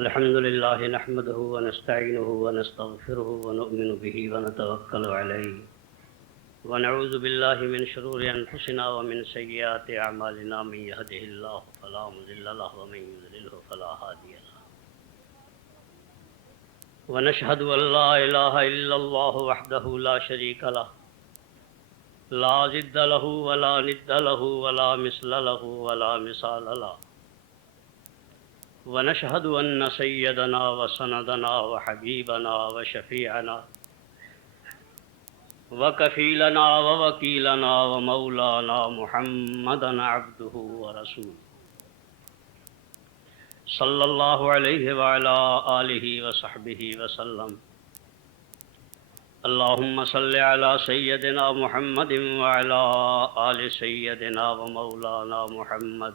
الحمد لله نحمده ونستعينه ونستغفره ونؤمن به ونتوكل عليه ونعوذ بالله من شرور أنفسنا ومن سيئات أعمالنا من يهده الله فلا مضل له ومن يضلله فلا هادي له ونشهد أن لا إله إلا الله وحده لا شريك له لا ضد له ولا ند له ولا مثل له ولا مثال له ونشهد أن سيدنا وسندنا وحبيبنا وشفيعنا وكفيلنا ووكيلنا ومولانا محمدا عبده ورسوله صلى الله عليه وعلى آله وصحبه وسلم. اللهم صل على سيدنا محمد وعلى آل سيدنا ومولانا محمد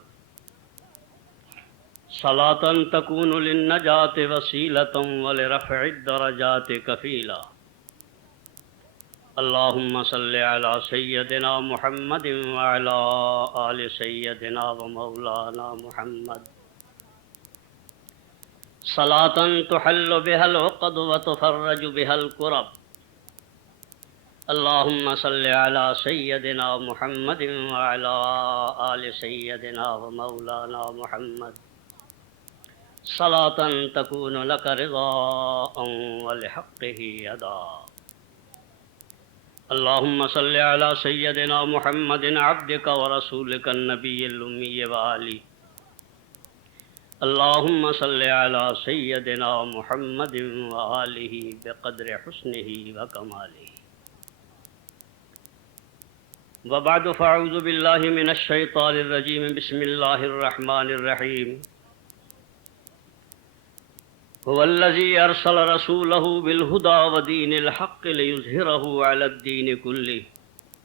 صلاة تكون للنجاة وسيلة ولرفع الدرجات كفيلا. اللهم صل على سيدنا محمد وعلى آل سيدنا ومولانا محمد صلاة تحل بها العقد وتفرج بها الكرب. اللهم صل على سيدنا محمد وعلى آل سيدنا ومولانا محمد صلاة تكون لك رضاء ولحقه أداء. اللهم صل على سيدنا محمد عبدك ورسولك النبي الأمي وآله. اللهم صل على سيدنا محمد وآله بقدر حسنه وكماله. وبعد فأعوذ بالله من الشيطان الرجيم. بسم الله الرحمن الرحيم. هو الذي أرسل رسوله بالهدى ودين الحق ليظهره على الدين كله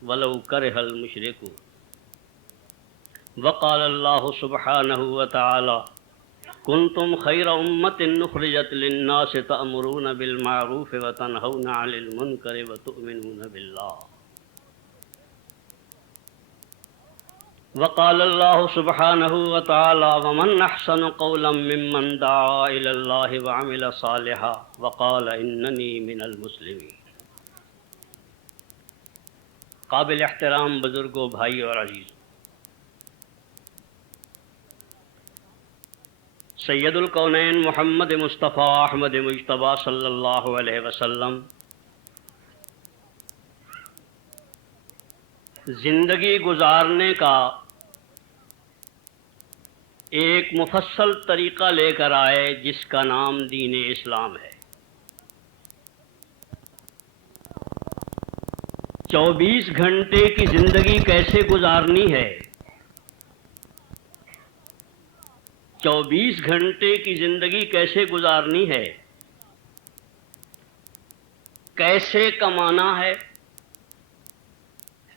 ولو كره المشركون. وقال الله سبحانه وتعالى: كنتم خير أمة أخرجت للناس تأمرون بالمعروف وتنهون عن المنكر وتؤمنون بالله. وقال الله سبحانه وتعالى: ومن أحسن قولا ممن دعا إلى الله وعمل صالحا وقال إنني من المسلمين. قابل احترام بزرگوں، بھائی اور عزیزوں، سید الکونین محمد مصطفیٰ احمد مجتبیٰ صلی اللہ علیہ وسلم زندگی گزارنے کا ایک مفصل طریقہ لے کر آئے جس کا نام دین اسلام ہے. 24 گھنٹے کی زندگی کیسے گزارنی ہے، 24 گھنٹے کی زندگی کیسے گزارنی ہے، کیسے کمانا ہے،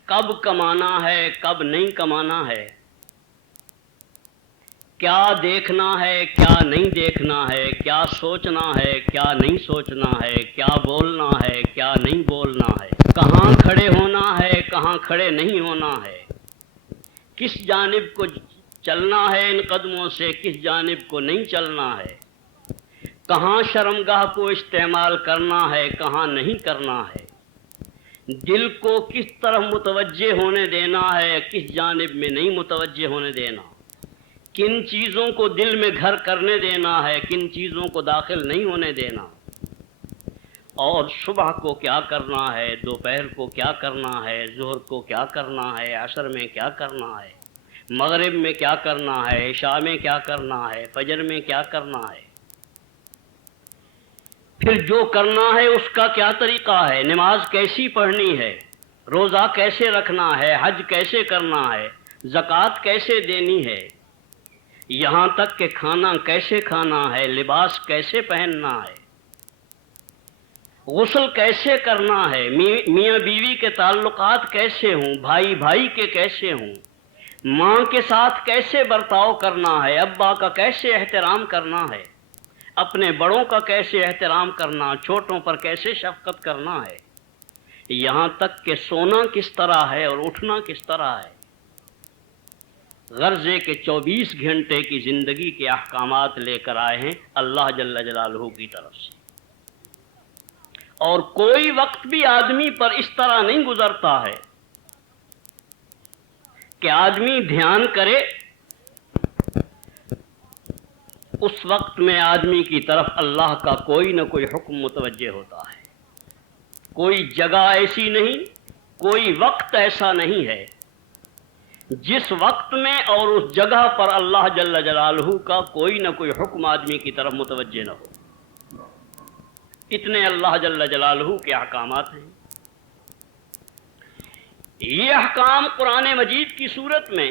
کب کمانا ہے، کب نہیں کمانا ہے، کیا دیکھنا ہے، کیا نہیں دیکھنا ہے، کیا سوچنا ہے، کیا نہیں سوچنا ہے، کیا بولنا ہے، کیا نہیں بولنا ہے، کہاں کھڑے ہونا ہے، کہاں کھڑے نہیں ہونا ہے، کس جانب کو چلنا ہے ان قدموں سے، کس جانب کو نہیں چلنا ہے، کہاں شرمگاہ کو استعمال کرنا ہے، کہاں نہیں کرنا ہے، دل کو کس طرف متوجہ ہونے دینا ہے، کس جانب میں نہیں متوجہ ہونے دینا، کن چیزوں کو دل میں گھر کرنے دینا ہے، کن چیزوں کو داخل نہیں ہونے دینا، اور صبح کو کیا کرنا ہے، دوپہر کو کیا کرنا ہے، ظہر کو کیا کرنا ہے، عصر میں کیا کرنا ہے، مغرب میں کیا کرنا ہے، عشاء میں کیا کرنا ہے، فجر میں کیا کرنا ہے، پھر جو کرنا ہے اس کا کیا طریقہ ہے، نماز کیسی پڑھنی ہے، روزہ کیسے رکھنا ہے، حج کیسے کرنا ہے، زکوٰۃ کیسے دینی ہے، یہاں تک کہ کھانا کیسے کھانا ہے، لباس کیسے پہننا ہے، غسل کیسے کرنا ہے، میاں بیوی کے تعلقات کیسے ہوں، بھائی بھائی کے کیسے ہوں، ماں کے ساتھ کیسے برتاؤ کرنا ہے، ابا کا کیسے احترام کرنا ہے، اپنے بڑوں کا کیسے احترام کرنا، چھوٹوں پر کیسے شفقت کرنا ہے، یہاں تک کہ سونا کس طرح ہے اور اٹھنا کس طرح ہے، غرضے کے 24 گھنٹے کی زندگی کے احکامات لے کر آئے ہیں اللہ جل جلالہ کی طرف سے، اور کوئی وقت بھی آدمی پر اس طرح نہیں گزرتا ہے کہ آدمی دھیان کرے اس وقت میں آدمی کی طرف اللہ کا کوئی نہ کوئی حکم متوجہ ہوتا ہے۔ کوئی جگہ ایسی نہیں، کوئی وقت ایسا نہیں ہے جس وقت میں اور اس جگہ پر اللہ جل جلالہ کا کوئی نہ کوئی حکم آدمی کی طرف متوجہ نہ ہو۔ اتنے اللہ جل جلالہ کے احکامات ہیں۔ یہ احکام قرآن مجید کی صورت میں،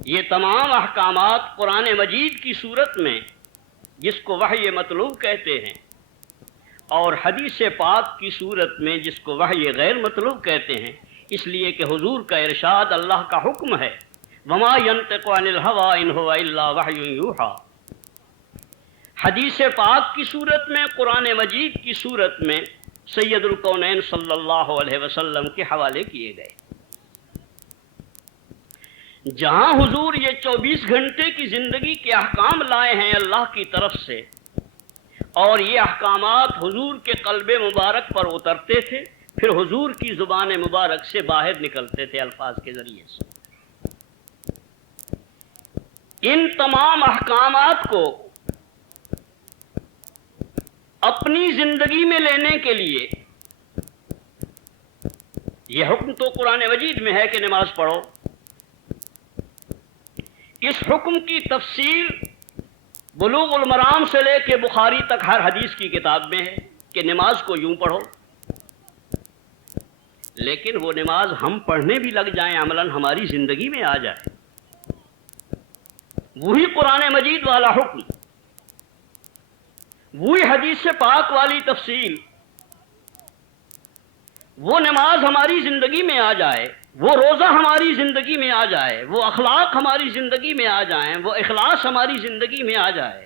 یہ تمام احکامات قرآن مجید کی صورت میں، جس کو وحی مطلوب کہتے ہیں، اور حدیث پاک کی صورت میں جس کو وحی غیر مطلوب کہتے ہیں، اس لیے کہ حضور کا ارشاد اللہ کا حکم ہے، وما ينطق عن الهوى ان هو الا وحی یوحى۔ حدیث پاک کی صورت میں، قرآن مجید کی صورت میں سید الکونین صلی اللہ علیہ وسلم کے حوالے کیے گئے۔ جہاں حضور یہ 24 گھنٹے کی زندگی کے احکام لائے ہیں اللہ کی طرف سے، اور یہ احکامات حضور کے قلب مبارک پر اترتے تھے، پھر حضور کی زبان مبارک سے باہر نکلتے تھے الفاظ کے ذریعے سے۔ ان تمام احکامات کو اپنی زندگی میں لینے کے لیے، یہ حکم تو قرآن مجید میں ہے کہ نماز پڑھو، اس حکم کی تفصیل بلوغ المرام سے لے کے بخاری تک ہر حدیث کی کتاب میں ہے کہ نماز کو یوں پڑھو، لیکن وہ نماز ہم پڑھنے بھی لگ جائیں، عملاً ہماری زندگی میں آ جائے، وہی قرآن مجید والا حکم، وہی حدیث پاک والی تفصیل، وہ نماز ہماری زندگی میں آ جائے، وہ روزہ ہماری زندگی میں آ جائے، وہ اخلاق ہماری زندگی میں آ جائیں، وہ اخلاص ہماری زندگی میں آ جائے،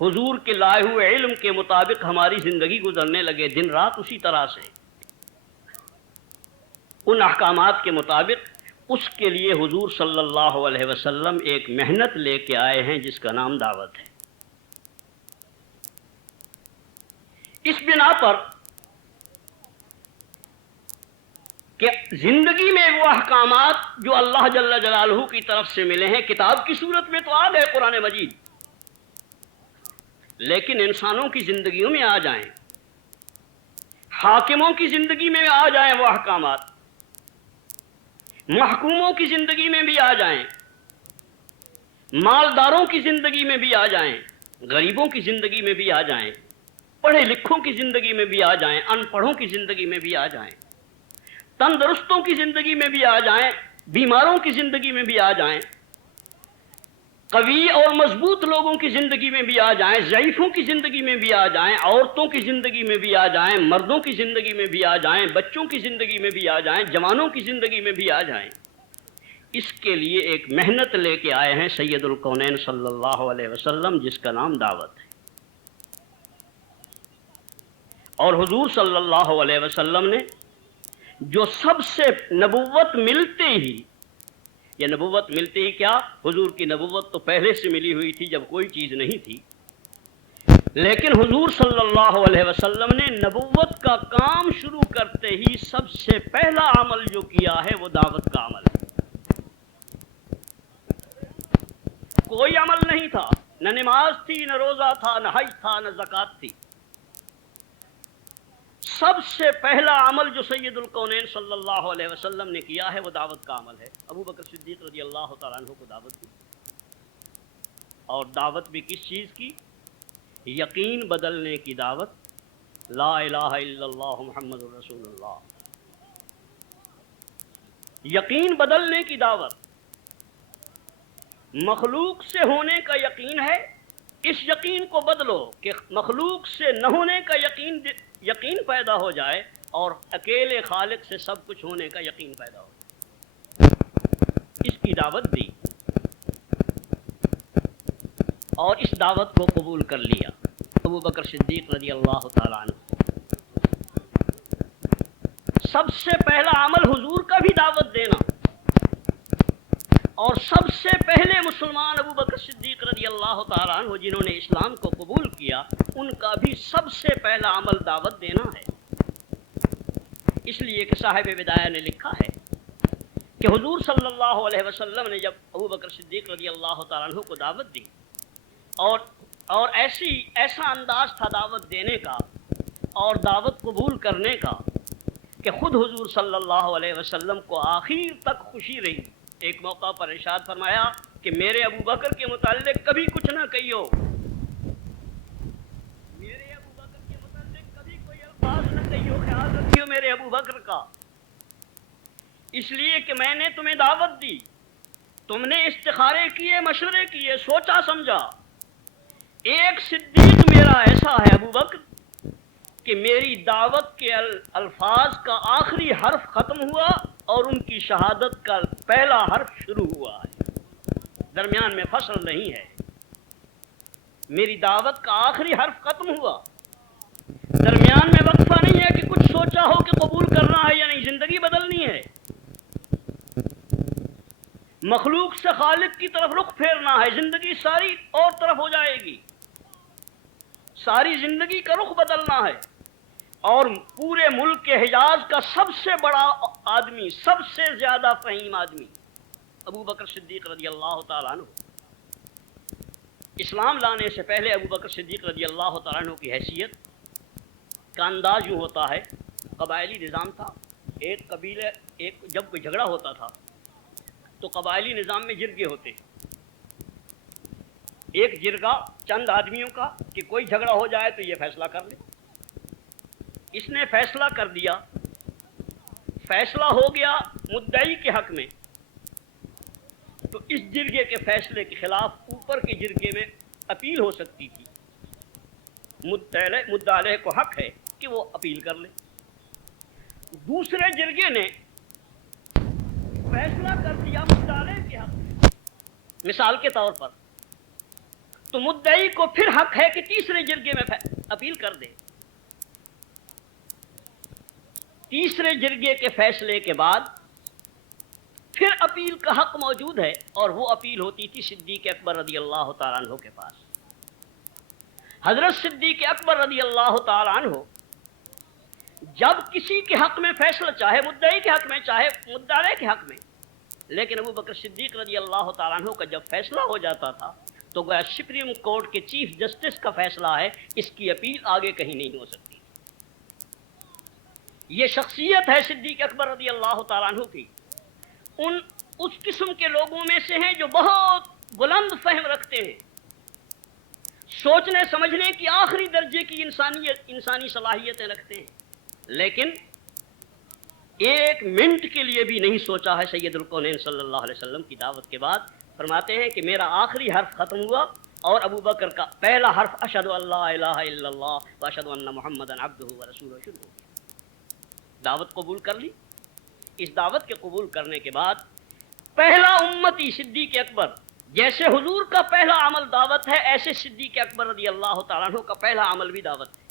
حضور کے لائے ہوئے علم کے مطابق ہماری زندگی گزرنے لگے دن رات اسی طرح سے، ان احکامات کے مطابق، اس کے لیے حضور صلی اللہ علیہ وسلم ایک محنت لے کے آئے ہیں جس کا نام دعوت ہے۔ اس بنا پر کہ زندگی میں وہ احکامات جو اللہ جل جلالہ کی طرف سے ملے ہیں کتاب کی صورت میں تو آ گئے قرآن مجید، لیکن انسانوں کی زندگیوں میں آ جائیں، حاکموں کی زندگی میں آ جائیں وہ احکامات، محکوموں کی زندگی میں بھی آ جائیں، مالداروں کی زندگی میں بھی آ جائیں، غریبوں کی زندگی میں بھی آ جائیں، پڑھے لکھوں کی زندگی میں بھی آ جائیں، ان پڑھوں کی زندگی میں بھی آ جائیں، تندرستوں کی زندگی میں بھی آ جائیں، بیماروں کی زندگی میں بھی آ جائیں، قوی اور مضبوط لوگوں کی زندگی میں بھی آ جائیں، ضعیفوں کی زندگی میں بھی آ جائیں، عورتوں کی زندگی میں بھی آ جائیں، مردوں کی زندگی میں بھی آ جائیں، بچوں کی زندگی میں بھی آ جائیں، جوانوں کی زندگی میں بھی آ جائیں، اس کے لیے ایک محنت لے کے آئے ہیں سید الکونین صلی اللہ علیہ وسلم جس کا نام دعوت ہے۔ اور حضور صلی اللہ علیہ وسلم نے جو سب سے نبوت ملتے ہی، یہ نبوت ملتے ہی کیا، حضور کی نبوت تو پہلے سے ملی ہوئی تھی جب کوئی چیز نہیں تھی، لیکن حضور صلی اللہ علیہ وسلم نے نبوت کا کام شروع کرتے ہی سب سے پہلا عمل جو کیا ہے وہ دعوت کا عمل ہے۔ کوئی عمل نہیں تھا، نہ نماز تھی، نہ روزہ تھا، نہ حج تھا، نہ زکوٰۃ تھی، سب سے پہلا عمل جو سید الکونین صلی اللہ علیہ وسلم نے کیا ہے وہ دعوت کا عمل ہے۔ ابو بکر صدیق رضی اللہ تعالیٰ عنہ کو دعوت دی، اور دعوت بھی کس چیز کی؟ یقین بدلنے کی دعوت، لا الہ الا اللہ محمد رسول اللہ، یقین بدلنے کی دعوت، مخلوق سے ہونے کا یقین ہے، اس یقین کو بدلو کہ مخلوق سے نہ ہونے کا یقین پیدا ہو جائے اور اکیلے خالق سے سب کچھ ہونے کا یقین پیدا ہو جائے، اس کی دعوت دی، اور اس دعوت کو قبول کر لیا ابو بکر صدیق رضی اللہ تعالیٰ عنہ۔ سب سے پہلا عمل حضور کا بھی دعوت دینا، اور سب سے پہلے مسلمان ابو بکر صدیق رضی اللہ تعالیٰ عنہ جنہوں نے اسلام کو قبول کیا، ان کا بھی سب سے پہلا عمل دعوت دینا ہے۔ اس لیے کہ صاحب بدایہ نے لکھا ہے کہ حضور صلی اللہ علیہ وسلم نے جب ابو بکر صدیق رضی اللہ تعالیٰ عنہ کو دعوت دی اور ایسا انداز تھا دعوت دینے کا اور دعوت قبول کرنے کا کہ خود حضور صلی اللہ علیہ وسلم کو آخر تک خوشی رہی۔ ایک موقع پر ارشاد فرمایا کہ میرے ابو بکر کے متعلق کبھی کچھ نہ کہیو، میرے ابو بکر کے متعلق کبھی کوئی الفاظ نہ کہیو، خیال رکھیو میرے ابو بکر کا، اس لیے کہ میں نے تمہیں دعوت دی، تم نے استخارے کیے، مشورے کیے، سوچا سمجھا۔ ایک صدیق میرا ایسا ہے ابو بکر کہ میری دعوت کے الفاظ کا آخری حرف ختم ہوا اور ان کی شہادت کا پہلا حرف شروع ہوا ہے، درمیان میں فصل نہیں ہے۔ میری دعوت کا آخری حرف ختم ہوا، درمیان میں وقفہ نہیں ہے کہ کچھ سوچا ہو کہ قبول کرنا ہے یا نہیں، زندگی بدلنی ہے، مخلوق سے خالق کی طرف رخ پھیرنا ہے، زندگی ساری اور طرف ہو جائے گی، ساری زندگی کا رخ بدلنا ہے۔ اور پورے ملک کے حجاز کا سب سے بڑا آدمی، سب سے زیادہ فہیم آدمی ابو بکر صدیق رضی اللہ تعالیٰ عنہ، اسلام لانے سے پہلے ابو بکر صدیق رضی اللہ تعالیٰ عنہ کی حیثیت کا انداز یوں ہوتا ہے، قبائلی نظام تھا، ایک قبیلے جب کوئی جھگڑا ہوتا تھا تو قبائلی نظام میں جرگے ہوتے، ایک جرگہ چند آدمیوں کا کہ کوئی جھگڑا ہو جائے تو یہ فیصلہ کر لے، اس نے فیصلہ کر دیا، فیصلہ ہو گیا مدعی کے حق میں، تو اس جرگے کے فیصلے کے خلاف اوپر کے جرگے میں اپیل ہو سکتی تھی، مدعا علیہ کو حق ہے کہ وہ اپیل کر لے۔ دوسرے جرگے نے فیصلہ کر دیا مدعا علیہ کے حق میں، مثال کے طور پر، تو مدعی کو پھر حق ہے کہ تیسرے جرگے میں اپیل کر دے۔ تیسرے جرگے کے فیصلے کے بعد پھر اپیل کا حق موجود ہے، اور وہ اپیل ہوتی تھی صدیق اکبر رضی اللہ تعالیٰ عنہ کے پاس۔ حضرت صدیق اکبر رضی اللہ تعالیٰ عنہ جب کسی کے حق میں فیصلہ، چاہے مدعی کے حق میں چاہے مدعا کے حق میں، لیکن ابو بکر صدیق رضی اللہ تعالیٰ عنہ کا جب فیصلہ ہو جاتا تھا تو گویا سپریم کورٹ کے چیف جسٹس کا فیصلہ ہے، اس کی اپیل آگے کہیں نہیں ہو سکتی۔ یہ شخصیت ہے صدیق اکبر رضی اللہ تعالیٰ عنہ کی، اس قسم کے لوگوں میں سے ہیں جو بہت بلند فہم رکھتے ہیں، سوچنے سمجھنے کی آخری درجے کی انسانی صلاحیتیں رکھتے ہیں، لیکن ایک منٹ کے لیے بھی نہیں سوچا ہے۔ سید الکونین صلی اللہ علیہ وسلم کی دعوت کے بعد فرماتے ہیں کہ میرا آخری حرف ختم ہوا اور ابو بکر کا پہلا حرف اشہد ان لا الہ الا اللہ واشہد ان محمدًا عبدہ ورسولہ شروع ہو گیا۔ دعوت قبول کر لی۔ اس دعوت کے قبول کرنے کے بعد پہلا امتی صدیق اکبر، جیسے حضور کا پہلا عمل دعوت ہے، ایسے صدیق اکبر رضی اللہ تعالیٰ عنہ کا پہلا عمل بھی دعوت ہے۔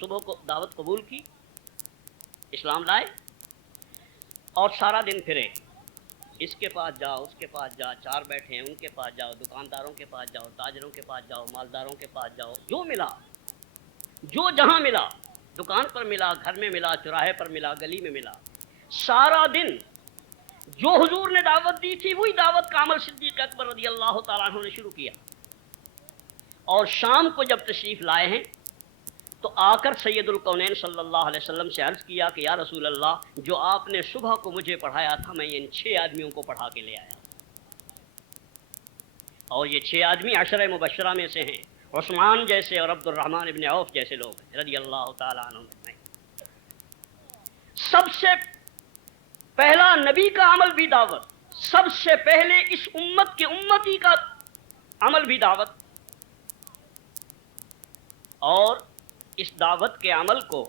صبح کو دعوت قبول کی، اسلام لائے اور سارا دن پھرے، اس کے پاس جاؤ، اس کے پاس جاؤ، چار بیٹھے ہیں ان کے پاس جاؤ، دکانداروں کے پاس جاؤ، تاجروں کے پاس جاؤ، مالداروں کے پاس جاؤ، جو ملا، جو جہاں ملا، دکان پر ملا، گھر میں ملا، چوراہے پر ملا، گلی میں ملا، سارا دن جو حضور نے دعوت دی تھی وہی دعوت کا عمل صدیق اکبر رضی اللہ تعالیٰ عنہ نے شروع کیا۔ اور شام کو جب تشریف لائے ہیں تو آ کر سید الکونین صلی اللہ علیہ وسلم سے عرض کیا کہ یا رسول اللہ، جو آپ نے صبح کو مجھے پڑھایا تھا میں ان 6 آدمیوں کو پڑھا کے لے آیا، اور یہ 6 آدمی عشرہ مبشرہ میں سے ہیں، عثمان جیسے اور عبد الرحمن ابن عوف جیسے لوگ ہیں رضی اللہ تعالیٰ عنہ۔ سب سے پہلا نبی کا عمل بھی دعوت، سب سے پہلے اس امت کے امتی کا عمل بھی دعوت، اور اس دعوت کے عمل کو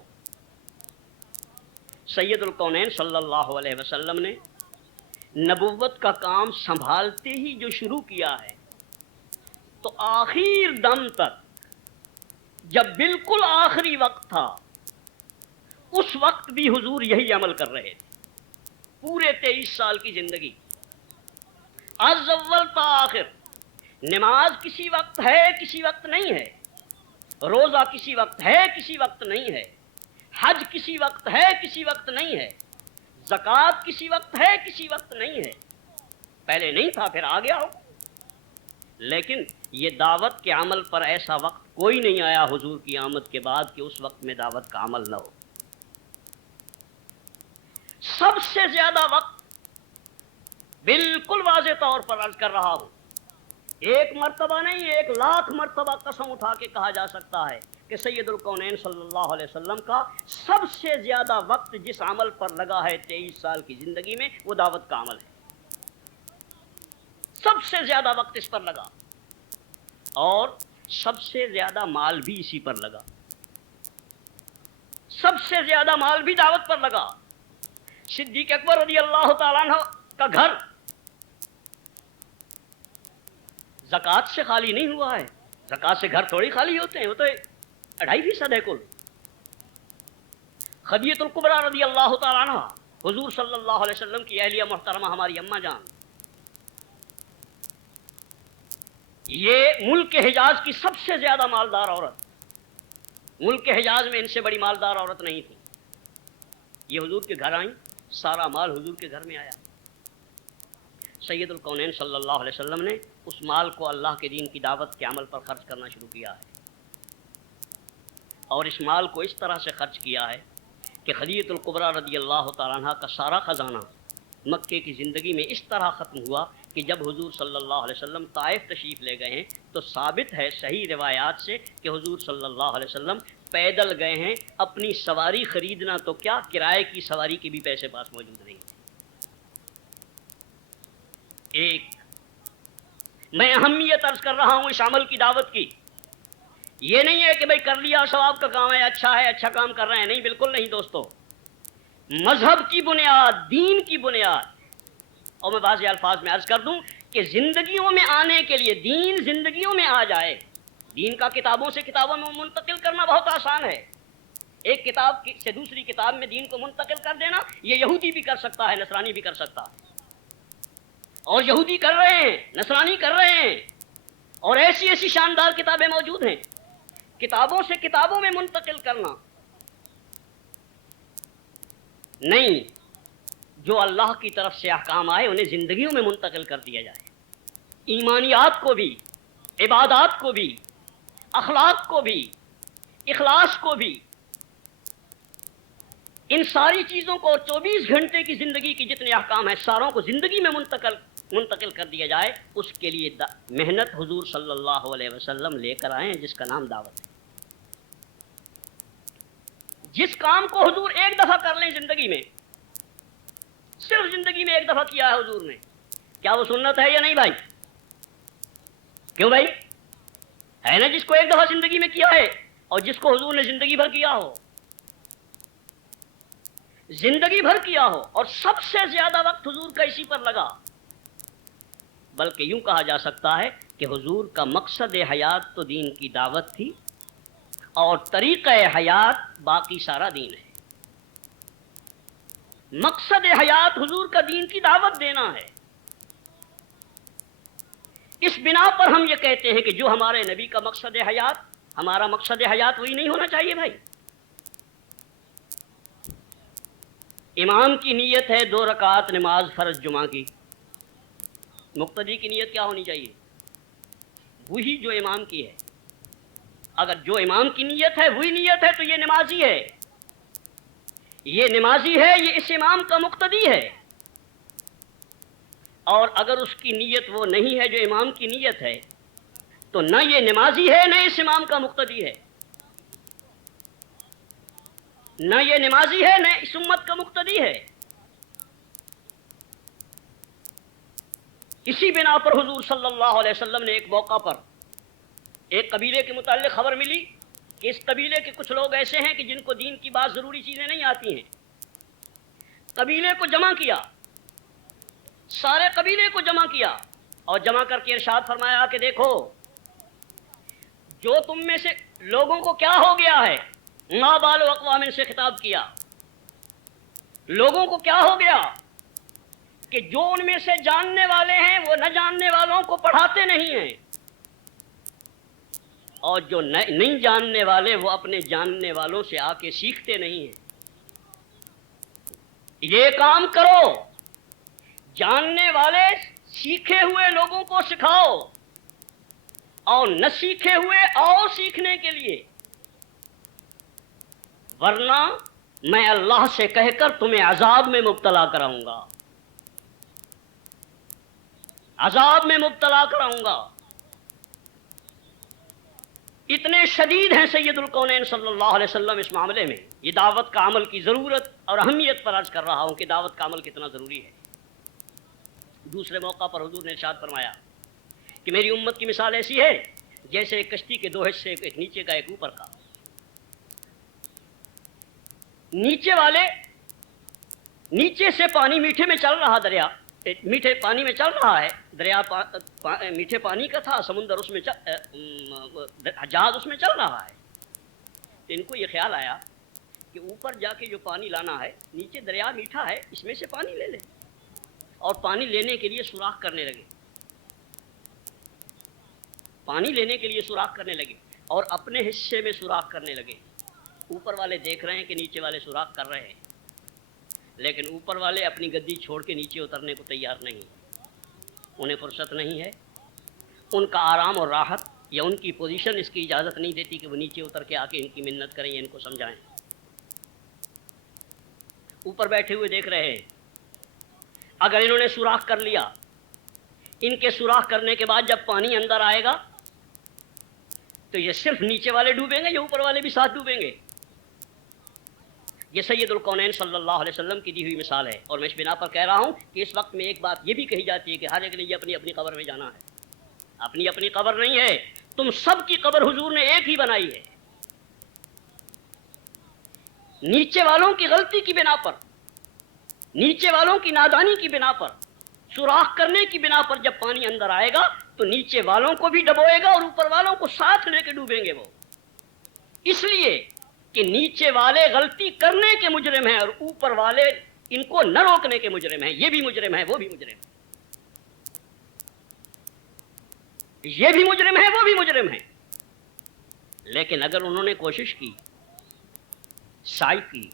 سید الکونین صلی اللہ علیہ وسلم نے نبوت کا کام سنبھالتے ہی جو شروع کیا ہے، تو آخر دم تک جب بالکل آخری وقت تھا اس وقت بھی حضور یہی عمل کر رہے تھے، پورے 23 سال کی زندگی از اول تا آخر نماز کسی وقت ہے کسی وقت نہیں ہے، روزہ کسی وقت ہے کسی وقت نہیں ہے، حج کسی وقت ہے کسی وقت نہیں ہے، زکوٰۃ کسی وقت ہے کسی وقت نہیں ہے، پہلے نہیں تھا پھر آ گیا ہو، لیکن یہ دعوت کے عمل پر ایسا وقت کوئی نہیں آیا حضور کی آمد کے بعد کہ اس وقت میں دعوت کا عمل نہ ہو۔ سب سے زیادہ وقت بالکل واضح طور پر عرض کر رہا ہوں، ایک مرتبہ نہیں 1,00,000 مرتبہ قسم اٹھا کے کہا جا سکتا ہے کہ سید الکونین صلی اللہ علیہ وسلم کا سب سے زیادہ وقت جس عمل پر لگا ہے 23 سال کی زندگی میں وہ دعوت کا عمل ہے، سب سے زیادہ وقت اس پر لگا اور سب سے زیادہ مال بھی اسی پر لگا، سب سے زیادہ مال بھی دعوت پر لگا۔ صدیق اکبر رضی اللہ تعالیٰ عنہ کا گھر زکوٰۃ سے خالی نہیں ہوا ہے، زکوٰۃ سے گھر تھوڑی خالی ہوتے ہیں، وہ تو 2.5% ہے کل۔ خدیجہ الکبریٰ رضی اللہ تعالیٰ عنہ حضور صلی اللہ علیہ وسلم کی اہلیہ محترمہ ہماری اماں جان، یہ ملک حجاز کی سب سے زیادہ مالدار عورت، ملک حجاز میں ان سے بڑی مالدار عورت نہیں تھی، یہ حضور کے گھر آئیں، سارا مال حضور کے گھر میں آیا۔ سید الکونین صلی اللہ علیہ وسلم نے اس مال کو اللہ کے دین کی دعوت کے عمل پر خرچ کرنا شروع کیا ہے، اور اس مال کو اس طرح سے خرچ کیا ہے کہ خدیجہ الکبریٰ رضی اللہ تعالیٰ عنہ کا سارا خزانہ مکے کی زندگی میں اس طرح ختم ہوا کہ جب حضور صلی اللہ علیہ وسلم طائف تشریف لے گئے ہیں تو ثابت ہے صحیح روایات سے کہ حضور صلی اللہ علیہ وسلم پیدل گئے ہیں، اپنی سواری خریدنا تو کیا کرائے کی سواری کے بھی پیسے پاس موجود نہیں۔ ایک میں اہمیت عرض کر رہا ہوں اس عمل کی دعوت کی، یہ نہیں ہے کہ بھئی کر لیا ثواب کا کام ہے اچھا کام کر رہے ہیں، نہیں، بالکل نہیں دوستو۔ مذہب کی بنیاد، دین کی بنیاد، اور میں واضح الفاظ میں عرض کر دوں کہ زندگیوں میں آنے کے لیے دین زندگیوں میں آ جائے، دین کا کتابوں سے کتابوں میں منتقل کرنا بہت آسان ہے، ایک کتاب سے دوسری کتاب میں دین کو منتقل کر دینا یہ یہودی بھی کر سکتا ہے، نصرانی بھی کر سکتا ہے، اور یہودی کر رہے ہیں، نصرانی کر رہے ہیں، اور ایسی ایسی شاندار کتابیں موجود ہیں۔ کتابوں سے کتابوں میں منتقل کرنا نہیں، جو اللہ کی طرف سے احکام آئے انہیں زندگیوں میں منتقل کر دیا جائے، ایمانیات کو بھی، عبادات کو بھی، اخلاق کو بھی، اخلاص کو بھی، ان ساری چیزوں کو، 24 گھنٹے کی زندگی کی جتنے احکام ہیں ساروں کو زندگی میں منتقل کر دیا جائے، اس کے لیے محنت حضور صلی اللہ علیہ وسلم لے کر آئے ہیں جس کا نام دعوت ہے۔ جس کام کو حضور ایک دفعہ کر لیں زندگی میں، صرف زندگی میں ایک دفعہ کیا ہے حضور نے، کیا وہ سنت ہے یا نہیں بھائی؟ کیوں بھائی؟ ہے نا، جس کو ایک دفعہ زندگی میں کیا ہے اور جس کو حضور نے زندگی بھر کیا ہو، زندگی بھر کیا ہو، اور سب سے زیادہ وقت حضور کا اسی پر لگا، بلکہ یوں کہا جا سکتا ہے کہ حضور کا مقصد حیات تو دین کی دعوت تھی اور طریقہ حیات باقی سارا دین ہے۔ مقصد حیات حضور کا دین کی دعوت دینا ہے۔ اس بنا پر ہم یہ کہتے ہیں کہ جو ہمارے نبی کا مقصد حیات، ہمارا مقصد حیات وہی نہیں ہونا چاہیے بھائی۔ امام کی نیت ہے 2 رکعت نماز فرض جمعہ کی، مقتدی کی نیت کیا ہونی چاہیے؟ وہی جو امام کی ہے۔ اگر جو امام کی نیت ہے وہی نیت ہے تو یہ نمازی ہے، یہ نمازی ہے، یہ اس امام کا مقتدی ہے، اور اگر اس کی نیت وہ نہیں ہے جو امام کی نیت ہے تو نہ یہ نمازی ہے نہ اس امام کا مقتدی ہے، نہ یہ نمازی ہے نہ اس امت کا مقتدی ہے۔ اسی بنا پر حضور صلی اللہ علیہ وسلم نے ایک موقع پر ایک قبیلے کے متعلق خبر ملی کہ اس قبیلے کے کچھ لوگ ایسے ہیں کہ جن کو دین کی بات ضروری چیزیں نہیں آتی ہیں۔ قبیلے کو جمع کیا، سارے قبیلے کو جمع کیا اور جمع کر کے ارشاد فرمایا کہ دیکھو جو تم میں سے لوگوں کو کیا ہو گیا ہے، ما بال اقوام سے خطاب کیا، لوگوں کو کیا ہو گیا کہ جو ان میں سے جاننے والے ہیں وہ نہ جاننے والوں کو پڑھاتے نہیں ہیں، اور جو نہیں جاننے والے وہ اپنے جاننے والوں سے آ کے سیکھتے نہیں ہیں۔ یہ کام کرو، جاننے والے سیکھے ہوئے لوگوں کو سکھاؤ، اور نہ سیکھے ہوئے آؤ سیکھنے کے لیے، ورنہ میں اللہ سے کہہ کر تمہیں عذاب میں مبتلا کراؤں گا، عذاب میں مبتلا کراؤں گا۔ اتنے شدید ہیں سید الکونین صلی اللہ علیہ وسلم اس معاملے میں۔ یہ دعوت کا عمل کی ضرورت اور اہمیت پر عرض کر رہا ہوں کہ دعوت کا عمل کتنا ضروری ہے۔ دوسرے موقع پر حضور نے ارشاد فرمایا کہ میری امت کی مثال ایسی ہے جیسے ایک کشتی کے دو حصے، ایک نیچے کا ایک اوپر کا۔ نیچے والے، نیچے سے پانی میٹھے میں چل رہا، دریا میٹھے پانی میں چل رہا ہے، دریا میٹھے پانی کا تھا، سمندر اس میں جہاز اس میں چل رہا ہے۔ تو ان کو یہ خیال آیا کہ اوپر جا کے جو پانی لانا ہے، نیچے دریا میٹھا ہے، اس میں سے پانی لے لے، اور پانی لینے کے لیے سوراخ کرنے لگے، پانی لینے کے لیے سوراخ کرنے لگے اور اپنے حصے میں سوراخ کرنے لگے۔ اوپر والے دیکھ رہے ہیں کہ نیچے والے سوراخ کر رہے ہیں، لیکن اوپر والے اپنی گدی چھوڑ کے نیچے اترنے کو تیار نہیں، انہیں فرصت نہیں ہے، ان کا آرام اور راحت یا ان کی پوزیشن اس کی اجازت نہیں دیتی کہ وہ نیچے اتر کے آ کے ان کی منت کریں یا ان کو سمجھائیں۔ اوپر بیٹھے ہوئے دیکھ رہے ہیں، اگر انہوں نے سوراخ کر لیا، ان کے سوراخ کرنے کے بعد جب پانی اندر آئے گا تو یہ صرف نیچے والے ڈوبیں گے یا اوپر والے بھی ساتھ ڈوبیں گے؟ یہ سید الکونین صلی اللہ علیہ وسلم کی دی ہوئی مثال ہے، اور میں اس بنا پر کہہ رہا ہوں کہ اس وقت میں ایک بات یہ بھی کہی جاتی ہے کہ ہر ایک نے یہ اپنی اپنی قبر میں جانا ہے۔ اپنی اپنی قبر نہیں ہے، تم سب کی قبر حضور نے ایک ہی بنائی ہے۔ نیچے والوں کی غلطی کی بنا پر، نیچے والوں کی نادانی کی بنا پر، سوراخ کرنے کی بنا پر جب پانی اندر آئے گا تو نیچے والوں کو بھی ڈبوئے گا اور اوپر والوں کو ساتھ لے کے ڈوبیں گے وہ، اس لیے کہ نیچے والے غلطی کرنے کے مجرم ہیں اور اوپر والے ان کو نہ روکنے کے مجرم ہیں۔ یہ بھی مجرم ہے، وہ بھی مجرم ہے، یہ بھی مجرم ہے، وہ بھی مجرم ہے۔ لیکن اگر انہوں نے کوشش کی، سعی کی،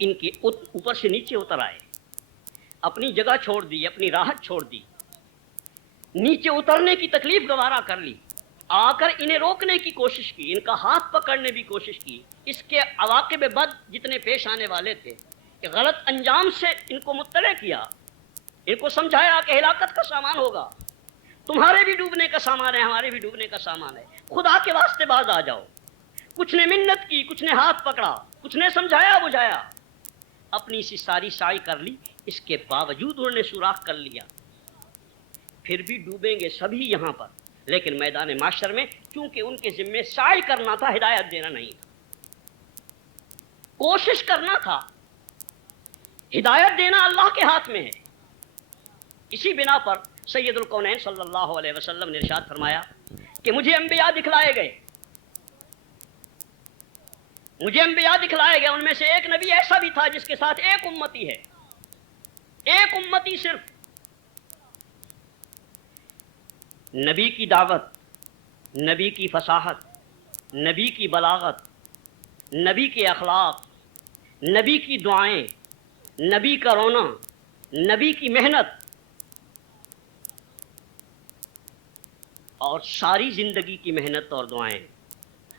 ان کے اوپر سے نیچے اتر آئے، اپنی جگہ چھوڑ دی، اپنی راحت چھوڑ دی، نیچے اترنے کی تکلیف گوارا کر لی، آ کر انہیں روکنے کی کوشش کی، ان کا ہاتھ پکڑنے بھی کوشش کی، اس کے عواقب بد جتنے پیش آنے والے تھے کہ غلط انجام سے ان کو مطلع کیا، ان کو سمجھایا کہ ہلاکت کا سامان ہوگا، تمہارے بھی ڈوبنے کا سامان ہے، ہمارے بھی ڈوبنے کا سامان ہے، خدا کے واسطے باز آ جاؤ۔ کچھ نے منت کی، کچھ نے ہاتھ پکڑا، کچھ نے سمجھایا بجھایا، اپنی سی ساری سعی کر لی، اس کے باوجود انہوں نے سوراخ کر لیا، پھر بھی ڈوبیں گے سبھی یہاں پر، لیکن میدان معاشر میں چونکہ ان کے ذمے سعی کرنا تھا، ہدایت دینا نہیں تھا، کوشش کرنا تھا، ہدایت دینا اللہ کے ہاتھ میں ہے۔ اسی بنا پر سید الکونین صلی اللہ علیہ وسلم نے ارشاد فرمایا کہ مجھے انبیاء دکھلائے گئے، مجھے انبیاء دکھلائے گئے، ان میں سے ایک نبی ایسا بھی تھا جس کے ساتھ ایک امتی ہے، ایک امتی صرف۔ نبی کی دعوت، نبی کی فصاحت، نبی کی بلاغت، نبی کے اخلاق، نبی کی دعائیں، نبی کا رونا، نبی کی محنت، اور ساری زندگی کی محنت اور دعائیں،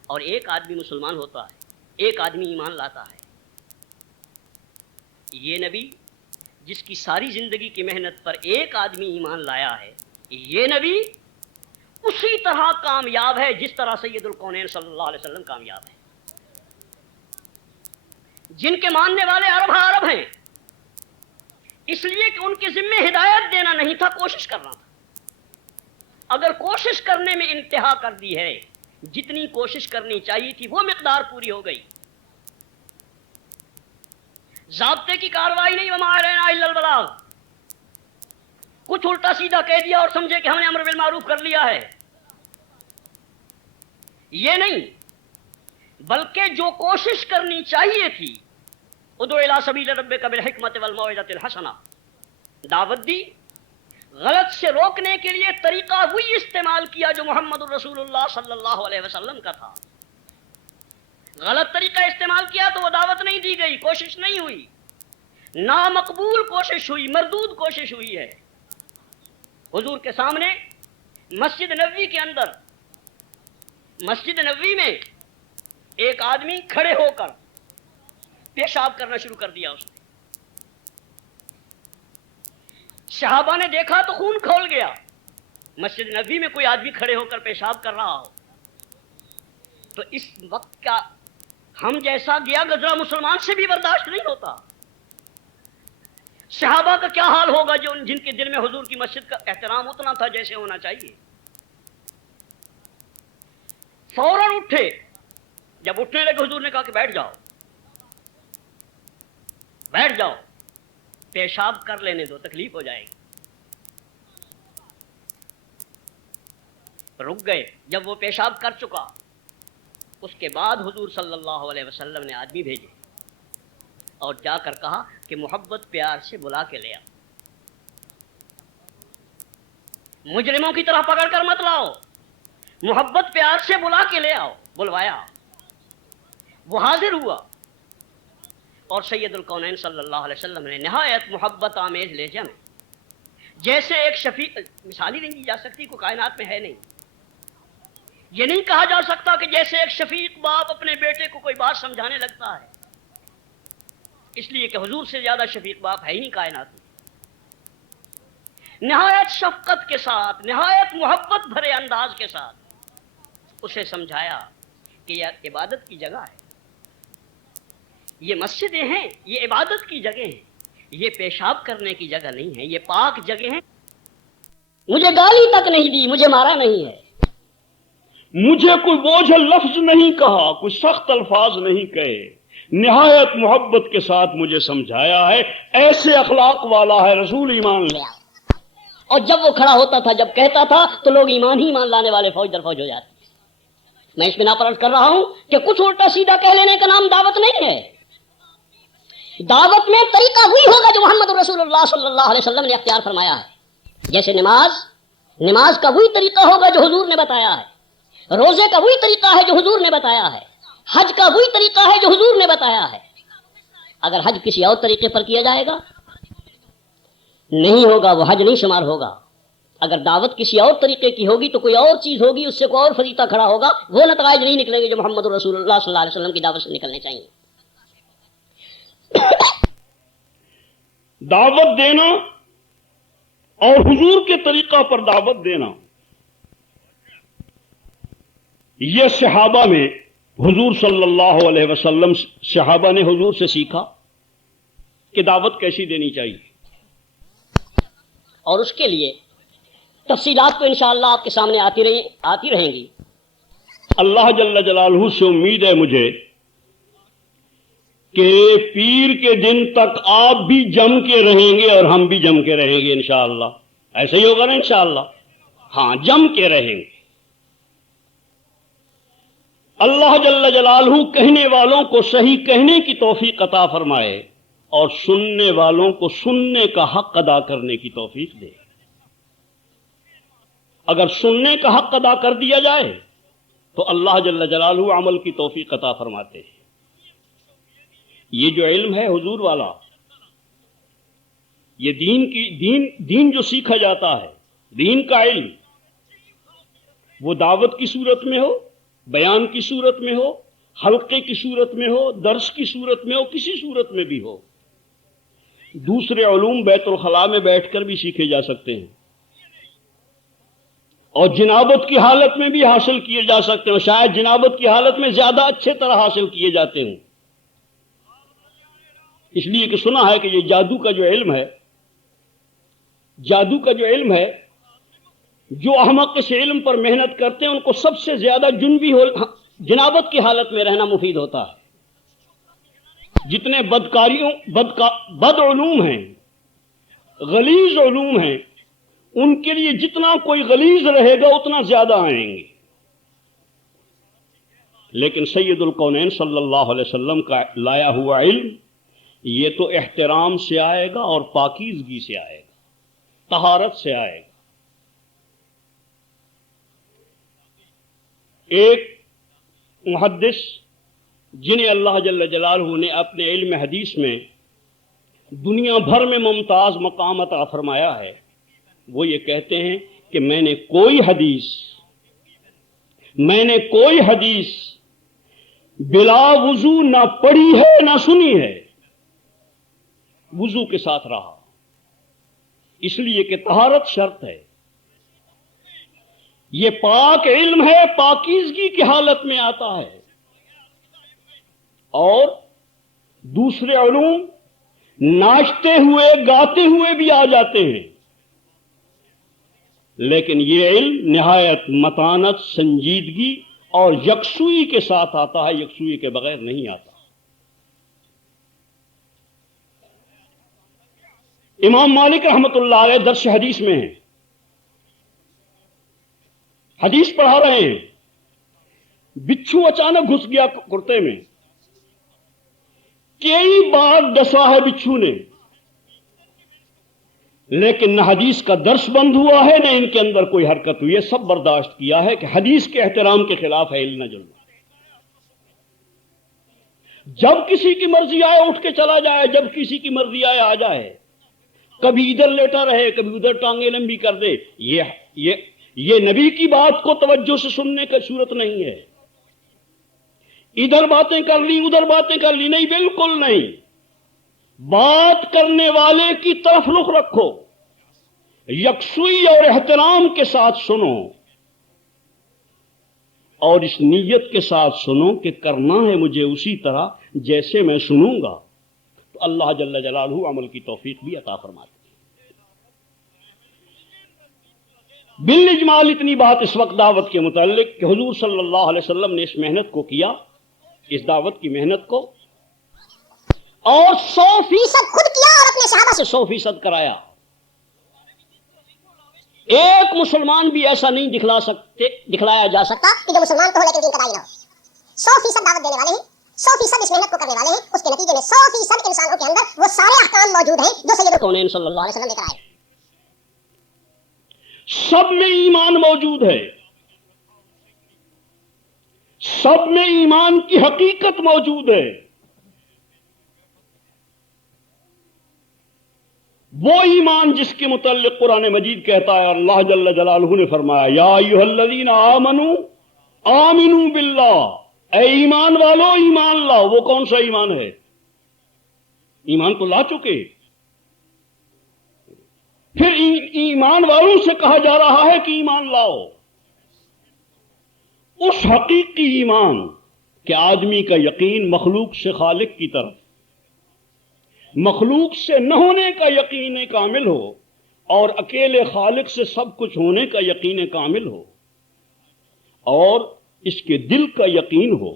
اور ایک آدمی مسلمان ہوتا ہے، ایک آدمی ایمان لاتا ہے۔ یہ نبی جس کی ساری زندگی کی محنت پر ایک آدمی ایمان لایا ہے، یہ نبی اسی طرح کامیاب ہے جس طرح سید الکونین صلی اللہ علیہ وسلم کامیاب ہے، جن کے ماننے والے ارب ارب ہیں، اس لیے کہ ان کے ذمے ہدایت دینا نہیں تھا، کوشش کرنا تھا۔ اگر کوشش کرنے میں انتہا کر دی ہے، جتنی کوشش کرنی چاہیے تھی وہ مقدار پوری ہو گئی، ضابطے کی کارروائی نہیں، وما علینا الا البلاغ، کچھ الٹا سیدھا کہہ دیا اور سمجھے کہ ہم نے امر بالمعروف کر لیا ہے، یہ نہیں، بلکہ جو کوشش کرنی چاہیے تھی، ادعو الی سبیل ربک بالحکمت والموعظۃ الحسنہ، دعوت دی، غلط سے روکنے کے لیے طریقہ وہی استعمال کیا جو محمد الرسول اللہ صلی اللہ علیہ وسلم کا تھا۔ غلط طریقہ استعمال کیا تو وہ دعوت نہیں دی گئی، کوشش نہیں ہوئی، نامقبول کوشش ہوئی، مردود کوشش ہوئی ہے۔ حضور کے سامنے مسجد نبوی کے اندر، مسجد نبوی میں ایک آدمی کھڑے ہو کر پیشاب کرنا شروع کر دیا، اس نے صحابہ نے دیکھا تو خون کھول گیا۔ مسجد نبوی میں کوئی آدمی کھڑے ہو کر پیشاب کر رہا ہو تو اس وقت کا ہم جیسا گیا گزرا مسلمان سے بھی برداشت نہیں ہوتا۔ صحابہ کا کیا حال ہوگا جو جن کے دل میں حضور کی مسجد کا احترام اتنا تھا جیسے ہونا چاہیے۔ فوراً اٹھے، جب اٹھنے لگے حضور نے کہا کہ بیٹھ جاؤ، بیٹھ جاؤ، پیشاب کر لینے دو، تکلیف ہو جائے گی۔ رک گئے۔ جب وہ پیشاب کر چکا اس کے بعد حضور صلی اللہ علیہ وسلم نے آدمی بھیجے اور جا کر کہا کہ محبت پیار سے بلا کے لے آؤ، مجرموں کی طرح پکڑ کر مت لاؤ، محبت پیار سے بلا کے لے آؤ۔ بلوایا، وہ حاضر ہوا اور سید الکونین صلی اللہ علیہ وسلم نے نہایت محبت آمیز لہجہ میں، جیسے ایک شفیق، مثال ہی نہیں دی جا سکتی، کوئی کائنات میں ہے نہیں، یہ نہیں کہا جا سکتا کہ جیسے ایک شفیق باپ اپنے بیٹے کو کوئی بات سمجھانے لگتا ہے، اس لیے کہ حضور سے زیادہ شفیق باپ ہے ہی نہیں کائنات میں۔ نہایت شفقت کے ساتھ، نہایت محبت بھرے انداز کے ساتھ اسے سمجھایا کہ یہ عبادت کی جگہ ہے، یہ مسجدیں ہیں، یہ عبادت کی جگہ ہیں، یہ پیشاب کرنے کی جگہ نہیں ہے، یہ پاک جگہ ہیں۔ مجھے گالی تک نہیں دی، مجھے مارا نہیں ہے، مجھے کوئی بوجھل لفظ نہیں کہا، کوئی سخت الفاظ نہیں کہے، نہایت محبت کے ساتھ مجھے سمجھایا ہے۔ ایسے اخلاق والا ہے رسول، ایمان لے۔ اور جب وہ کھڑا ہوتا تھا، جب کہتا تھا تو لوگ ایمان ہی ایمان لانے والے فوج در فوج ہو جاتے۔ میں اس بنا پر عرض کر رہا ہوں کہ کچھ الٹا سیدھا کہہ لینے کا نام دعوت نہیں ہے۔ دعوت میں طریقہ وہی ہوگا جو محمد رسول اللہ صلی اللہ علیہ وسلم نے اختیار فرمایا ہے۔ جیسے نماز کا وہی طریقہ ہوگا جو حضور نے بتایا ہے، روزے کا وہی طریقہ ہے جو حضور نے بتایا ہے، حج کا وہی طریقہ ہے جو حضور نے بتایا ہے۔ اگر حج کسی اور طریقے پر کیا جائے گا نہیں ہوگا، وہ حج نہیں شمار ہوگا۔ اگر دعوت کسی اور طریقے کی ہوگی تو کوئی اور چیز ہوگی، اس سے کوئی اور فریقہ کھڑا ہوگا، وہ نتائج نہیں نکلیں گے جو محمد رسول اللہ صلی اللہ علیہ وسلم کی دعوت سے نکلنے چاہیے۔ دعوت دینا اور حضور کے طریقہ پر دعوت دینا، یہ صحابہ میں حضور صلی اللہ علیہ وسلم، صحابہ نے حضور سے سیکھا کہ دعوت کیسی دینی چاہیے، اور اس کے لیے تفصیلات تو انشاءاللہ آپ کے سامنے آتی رہیں گی۔ اللہ جل جلالہ سے امید ہے مجھے کہ پیر کے دن تک آپ بھی جم کے رہیں گے اور ہم بھی جم کے رہیں گے انشاءاللہ۔ ایسا ہی ہوگا نا انشاءاللہ؟ ہاں، جم کے رہیں گے۔ اللہ جل جلالہ کہنے والوں کو صحیح کہنے کی توفیق عطا فرمائے اور سننے والوں کو سننے کا حق ادا کرنے کی توفیق دے۔ اگر سننے کا حق ادا کر دیا جائے تو اللہ جل جلالہ عمل کی توفیق عطا فرماتے ہیں۔ یہ جو علم ہے حضور والا، یہ دین جو سیکھا جاتا ہے، دین کا علم، وہ دعوت کی صورت میں ہو، بیان کی صورت میں ہو، حلقے کی صورت میں ہو، درس کی صورت میں ہو، کسی صورت میں بھی ہو۔ دوسرے علوم بیت الخلاء میں بیٹھ کر بھی سیکھے جا سکتے ہیں اور جنابت کی حالت میں بھی حاصل کیے جا سکتے ہیں، شاید جنابت کی حالت میں زیادہ اچھے طرح حاصل کیے جاتے ہیں، اس لیے کہ سنا ہے کہ یہ جادو کا جو علم ہے، جو احمق اس علم پر محنت کرتے ہیں ان کو سب سے زیادہ جنابت کی حالت میں رہنا مفید ہوتا ہے۔ جتنے بد علوم ہیں، غلیظ علوم ہیں، ان کے لیے جتنا کوئی غلیظ رہے گا اتنا زیادہ آئیں گے، لیکن سید الکونین صلی اللہ علیہ وسلم کا لایا ہوا علم یہ تو احترام سے آئے گا اور پاکیزگی سے آئے گا۔ طہارت سے آئے گا۔ ایک محدث جنہیں اللہ جل جلالہ نے اپنے علم حدیث میں دنیا بھر میں ممتاز مقام عطا فرمایا ہے، وہ یہ کہتے ہیں کہ میں نے کوئی حدیث بلا وضو نہ پڑھی ہے نہ سنی ہے، وضو کے ساتھ رہا، اس لیے کہ طہارت شرط ہے۔ یہ پاک علم ہے، پاکیزگی کی حالت میں آتا ہے، اور دوسرے علوم ناچتے ہوئے گاتے ہوئے بھی آ جاتے ہیں، لیکن یہ علم نہایت متانت، سنجیدگی اور یکسوئی کے ساتھ آتا ہے، یکسوئی کے بغیر نہیں آتا۔ امام مالک رحمۃ اللہ علیہ درس حدیث میں ہیں، حدیث پڑھا رہے ہیں، بچھو اچانک گھس گیا کرتے میں، کئی بار ڈسا ہے بچھو نے، لیکن نہ حدیث کا درس بند ہوا ہے نہ ان کے اندر کوئی حرکت ہوئی ہے، سب برداشت کیا ہے کہ حدیث کے احترام کے خلاف ہے نہ جلنا۔ جب کسی کی مرضی آئے اٹھ کے چلا جائے، جب کسی کی مرضی آئے آ جائے، کبھی ادھر لیٹا رہے کبھی ادھر ٹانگیں لمبی کر دے، یہ نبی کی بات کو توجہ سے سننے کا صورت نہیں ہے۔ ادھر باتیں کر لی ادھر باتیں کر لی، نہیں، بالکل نہیں۔ بات کرنے والے کی طرف رخ رکھو، یکسوئی اور احترام کے ساتھ سنو، اور اس نیت کے ساتھ سنو کہ کرنا ہے مجھے اسی طرح جیسے میں سنوں گا، تو اللہ جل جلالہ عمل کی توفیق بھی عطا فرماتے ہیں۔ بالاجمال اتنی بات اس وقت دعوت کے متعلق کہ حضور صلی اللہ علیہ وسلم نے اس محنت کو کیا، اس دعوت کی محنت کو، اور 100% خود کیا اور اپنے صحابہ سے 100% کرایا۔ ایک مسلمان بھی ایسا نہیں دکھلایا جا سکتا کہ جو مسلمان تو ہو لیکن دین کا داعی نہ ہو۔ 100% دعوت دینے والے ہیں، 100% اس محنت کو کرنے والے ہیں، اس کے نتیجے میں 100% انسانوں کے اندر وہ سارے احکام موجود ہیں جو سید کونین صلی اللہ علیہ وسلم لے کر آئے۔ سب میں ایمان موجود ہے، سب میں ایمان کی حقیقت موجود ہے۔ وہ ایمان جس کے متعلق قرآن مجید کہتا ہے، اللہ جل جلالہ نے فرمایا، یا ایھا الذین آمنوا آمنوا باللہ، اے ایمان والو ایمان لاؤ۔ وہ کون سا ایمان ہے؟ ایمان تو لا چکے، پھر ایمان والوں سے کہا جا رہا ہے کہ ایمان لاؤ۔ اس حقیقی ایمان کہ آدمی کا یقین مخلوق سے خالق کی طرف، مخلوق سے نہ ہونے کا یقین کامل ہو، اور اکیلے خالق سے سب کچھ ہونے کا یقین کامل ہو، اور اس کے دل کا یقین ہو،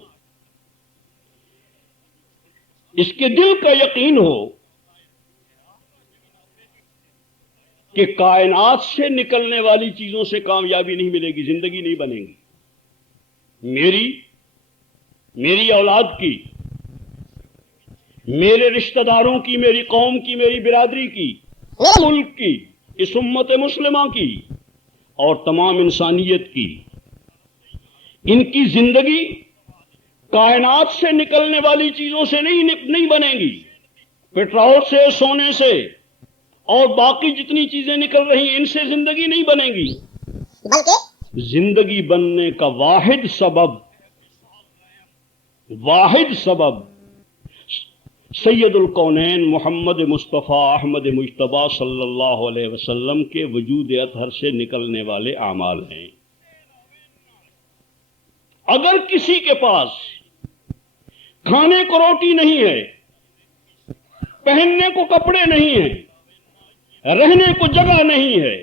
اس کے دل کا یقین ہو کہ کائنات سے نکلنے والی چیزوں سے کامیابی نہیں ملے گی، زندگی نہیں بنے گی۔ میری اولاد کی، میرے رشتہ داروں کی، میری قوم کی، میری برادری کی، ملک کی، اس امت مسلمہ کی، اور تمام انسانیت کی، ان کی زندگی کائنات سے نکلنے والی چیزوں سے نہیں بنے گی، پیٹرول سے، سونے سے اور باقی جتنی چیزیں نکل رہی ہیں ان سے زندگی نہیں بنے گی، بلکہ زندگی بننے کا واحد سبب سید الکونین محمد مصطفیٰ احمد مجتبیٰ صلی اللہ علیہ وسلم کے وجود اطہر سے نکلنے والے اعمال ہیں۔ اگر کسی کے پاس کھانے کو روٹی نہیں ہے، پہننے کو کپڑے نہیں ہیں، رہنے کو جگہ نہیں ہے،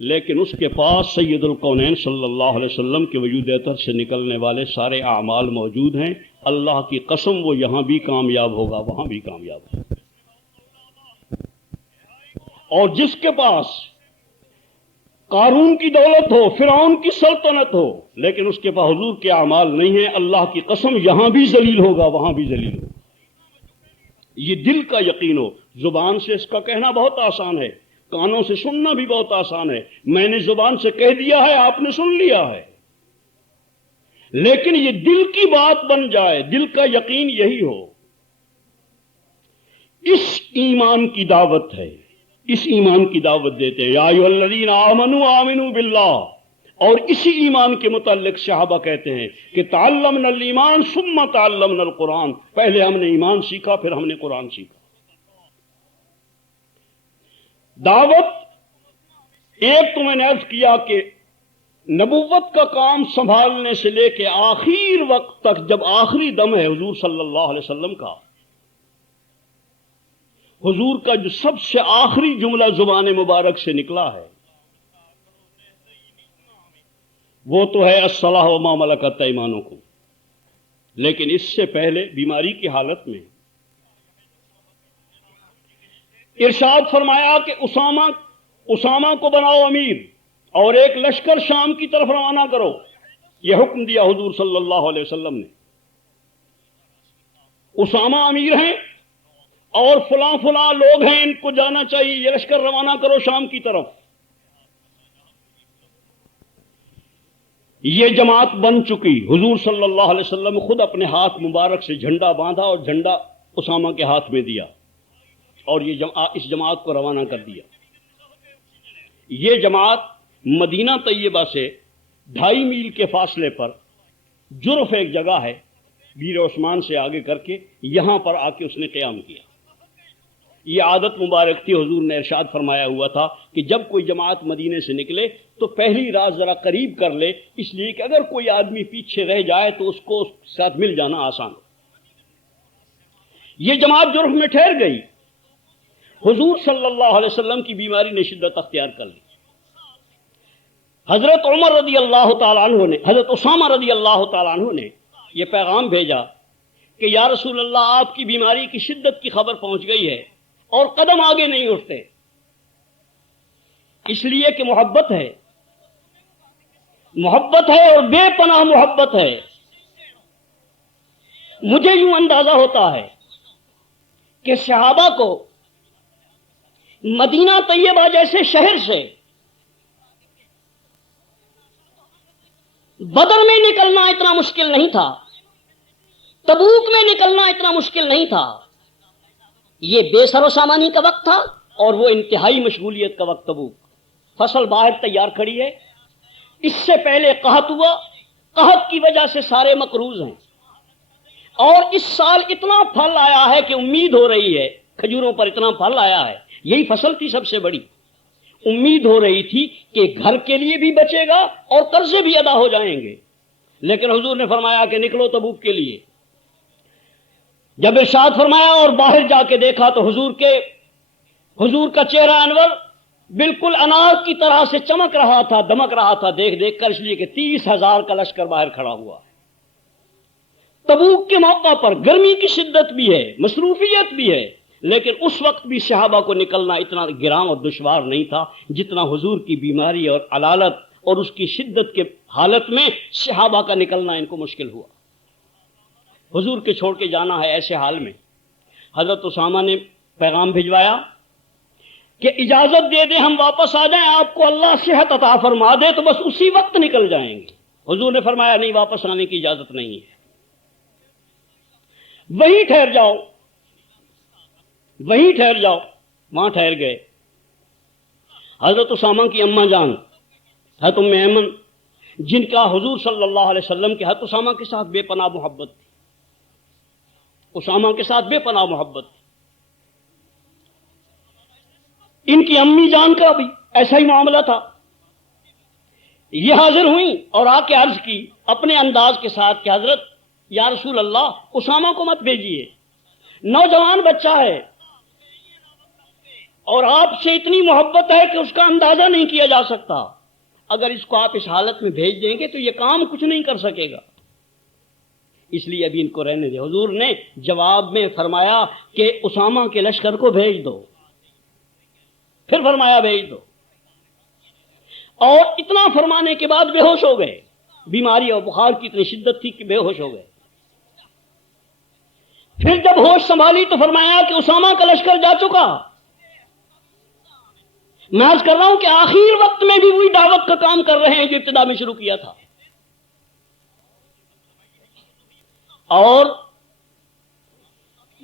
لیکن اس کے پاس سید الکونین صلی اللہ علیہ وسلم کے وجود اطہر سے نکلنے والے سارے اعمال موجود ہیں، اللہ کی قسم وہ یہاں بھی کامیاب ہوگا، وہاں بھی کامیاب ہوگا۔ اور جس کے پاس قارون کی دولت ہو، فرعون کی سلطنت ہو، لیکن اس کے پاس حضور کے اعمال نہیں ہیں، اللہ کی قسم یہاں بھی ذلیل ہوگا، وہاں بھی ذلیل ہوگا۔ یہ دل کا یقین ہو، زبان سے اس کا کہنا بہت آسان ہے، کانوں سے سننا بھی بہت آسان ہے، میں نے زبان سے کہہ دیا ہے، آپ نے سن لیا ہے، لیکن یہ دل کی بات بن جائے، دل کا یقین یہی ہو، اس ایمان کی دعوت ہے، اس ایمان کی دعوت دیتے ہیں، یا ایھا الذین آمنوا آمنوا باللہ۔ اور اسی ایمان کے متعلق صحابہ کہتے ہیں کہ تعلمنا الایمان ثم تعلمنا القرآن، پہلے ہم نے ایمان سیکھا پھر ہم نے قرآن سیکھا۔ دعوت، ایک تو میں نے عرض کیا کہ نبوت کا کام سنبھالنے سے لے کے آخر وقت تک، جب آخری دم ہے حضور صلی اللہ علیہ وسلم کا، حضور کا جو سب سے آخری جملہ زبان مبارک سے نکلا ہے وہ تو ہے الصلاۃ وما ملکت ایمانکم، لیکن اس سے پہلے بیماری کی حالت میں ارشاد فرمایا کہ اسامہ کو بناؤ امیر اور ایک لشکر شام کی طرف روانہ کرو، یہ حکم دیا حضور صلی اللہ علیہ وسلم نے۔ اسامہ امیر ہیں اور فلاں فلاں لوگ ہیں، ان کو جانا چاہیے، یہ لشکر روانہ کرو شام کی طرف۔ یہ جماعت بن چکی، حضور صلی اللہ علیہ وسلم خود اپنے ہاتھ مبارک سے جھنڈا باندھا اور جھنڈا اسامہ کے ہاتھ میں دیا اور اس جماعت کو روانہ کر دیا۔ یہ جماعت مدینہ طیبہ سے 2.5 میل کے فاصلے پر جرف ایک جگہ ہے، بیر عثمان سے آگے کر کے یہاں پر آ کے اس نے قیام کیا۔ یہ عادت مبارک تھی، حضور نے ارشاد فرمایا ہوا تھا کہ جب کوئی جماعت مدینے سے نکلے تو پہلی رات ذرا قریب کر لے، اس لیے کہ اگر کوئی آدمی پیچھے رہ جائے تو اس کو اس کے ساتھ مل جانا آسان ہو۔ یہ جماعت جرف میں ٹھہر گئی، حضور صلی اللہ علیہ وسلم کی بیماری نے شدت اختیار کر لی۔ حضرت عمر رضی اللہ تعالیٰ عنہ نے، حضرت اسامہ رضی اللہ تعالیٰ عنہ نے یہ پیغام بھیجا کہ یا رسول اللہ، آپ کی بیماری کی شدت کی خبر پہنچ گئی ہے اور قدم آگے نہیں اٹھتے، اس لیے کہ محبت ہے اور بے پناہ محبت ہے۔ مجھے یوں اندازہ ہوتا ہے کہ صحابہ کو مدینہ طیبہ جیسے شہر سے بدر میں نکلنا اتنا مشکل نہیں تھا، تبوک میں نکلنا اتنا مشکل نہیں تھا۔ یہ بے سر و سامانی کا وقت تھا اور وہ انتہائی مشغولیت کا وقت تبوک۔ فصل باہر تیار کھڑی ہے، اس سے پہلے قحط ہوا، قحط کی وجہ سے سارے مقروض ہیں، اور اس سال اتنا پھل آیا ہے کہ امید ہو رہی ہے، کھجوروں پر اتنا پھل آیا ہے، یہی فصل تھی سب سے بڑی، امید ہو رہی تھی کہ گھر کے لیے بھی بچے گا اور قرضے بھی ادا ہو جائیں گے، لیکن حضور نے فرمایا کہ نکلو تبوک کے لیے۔ جب ارشاد فرمایا اور باہر جا کے دیکھا تو حضور کا چہرہ انور بالکل انار کی طرح سے چمک رہا تھا، دمک رہا تھا دیکھ کر، اس لیے کہ 30,000 کا لشکر باہر کھڑا ہوا۔ تبوک کے موقع پر گرمی کی شدت بھی ہے، مصروفیت بھی ہے، لیکن اس وقت بھی صحابہ کو نکلنا اتنا گراں اور دشوار نہیں تھا جتنا حضور کی بیماری اور علالت اور اس کی شدت کے حالت میں صحابہ کا نکلنا ان کو مشکل ہوا۔ حضور کے چھوڑ کے جانا ہے ایسے حال میں، حضرت اسامہ نے پیغام بھجوایا کہ اجازت دے دیں ہم واپس آ جائیں، آپ کو اللہ صحت عطا فرما دے تو بس اسی وقت نکل جائیں گے۔ حضور نے فرمایا نہیں، واپس آنے کی اجازت نہیں ہے، وہیں ٹھہر جاؤ، وہیں ٹھہر جاؤ۔ وہاں ٹھہر گئے۔ حضرت اسامہ کی اماں جان حضرت ام ایمن، جن کا حضور صلی اللہ علیہ وسلم کے حضرت اسامہ کے ساتھ بے پناہ محبت تھی، اسامہ کے ساتھ بے پناہ محبت تھی، ان کی امی جان کا بھی ایسا ہی معاملہ تھا۔ یہ حاضر ہوئیں اور آ کے عرض کی اپنے انداز کے ساتھ کہ حضرت یا رسول اللہ، اسامہ کو مت بھیجیے، نوجوان بچہ ہے اور آپ سے اتنی محبت ہے کہ اس کا اندازہ نہیں کیا جا سکتا، اگر اس کو آپ اس حالت میں بھیج دیں گے تو یہ کام کچھ نہیں کر سکے گا، اس لیے ابھی ان کو رہنے دیں۔ حضور نے جواب میں فرمایا کہ اسامہ کے لشکر کو بھیج دو، پھر فرمایا بھیج دو، اور اتنا فرمانے کے بعد بے ہوش ہو گئے، بیماری اور بخار کی اتنی شدت تھی کہ بے ہوش ہو گئے۔ پھر جب ہوش سنبھالی تو فرمایا کہ اسامہ کا لشکر جا چکا. میں عرض کر رہا ہوں کہ آخر وقت میں بھی وہی دعوت کا کام کر رہے ہیں جو ابتدا میں شروع کیا تھا. اور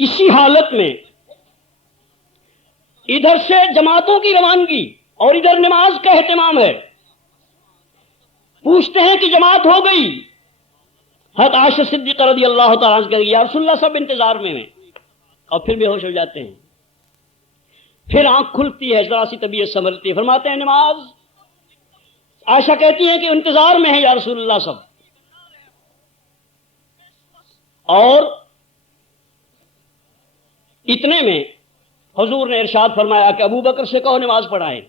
اسی حالت میں ادھر سے جماعتوں کی روانگی اور ادھر نماز کا اہتمام ہے. پوچھتے ہیں کہ جماعت ہو گئی. حضرت عائشہ صدیقہ رضی اللہ تعالیٰ عنہ کہتی یا رسول اللہ سب انتظار میں ہیں، اور پھر بے ہوش ہو جاتے ہیں. پھر آنکھ کھلتی ہے، ذرا سی طبیعت سنبھلتی ہے، فرماتے ہیں نماز. عائشہ کہتی ہیں کہ انتظار میں ہیں یا رسول اللہ سب. اور اتنے میں حضور نے ارشاد فرمایا کہ ابو بکر سے کہو نماز پڑھائیں.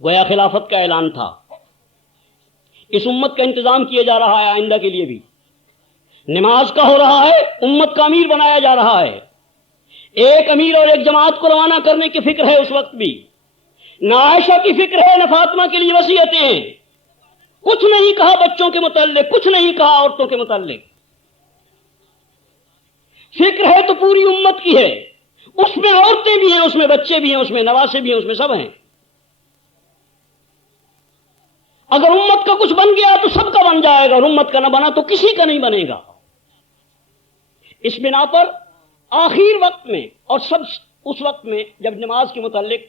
گویا خلافت کا اعلان تھا. اس امت کا انتظام کیا جا رہا ہے، آئندہ کے لیے بھی نماز کا ہو رہا ہے، امت کا امیر بنایا جا رہا ہے. ایک امیر اور ایک جماعت کو روانہ کرنے کی فکر ہے اس وقت بھی. نہ عائشہ کی فکر ہے نہ فاطمہ کے لیے وصیتیں ہیں. کچھ نہیں کہا بچوں کے متعلق، کچھ نہیں کہا عورتوں کے متعلق. فکر ہے تو پوری امت کی ہے. اس میں عورتیں بھی ہیں، اس میں بچے بھی ہیں، اس میں نواسے بھی ہیں، اس میں سب ہیں. اگر امت کا کچھ بن گیا تو سب کا بن جائے گا، اور امت کا نہ بنا تو کسی کا نہیں بنے گا. اس بنا پر آخر وقت میں اور سب اس وقت میں جب نماز کے متعلق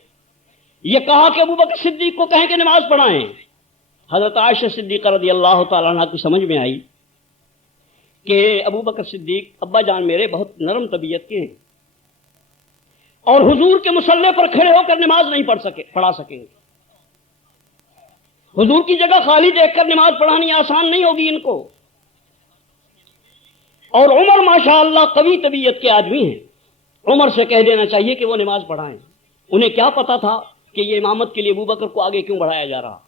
یہ کہا کہ ابو بکر صدیق کو کہیں کہ نماز پڑھائیں، حضرت عائشہ صدیقہ رضی اللہ تعالیٰ عنہ کی سمجھ میں آئی کہ ابو بکر صدیق ابا جان میرے بہت نرم طبیعت کے ہیں اور حضور کے مصلی پر کھڑے ہو کر نماز نہیں پڑھا سکیں گے. حضور کی جگہ خالی دیکھ کر نماز پڑھانی آسان نہیں ہوگی ان کو. اور عمر ماشاءاللہ قوی طبیعت کے آدمی ہیں، عمر سے کہہ دینا چاہیے کہ وہ نماز پڑھائیں. انہیں کیا پتا تھا کہ یہ امامت کے لیے ابو بکر کو آگے کیوں بڑھایا جا رہا.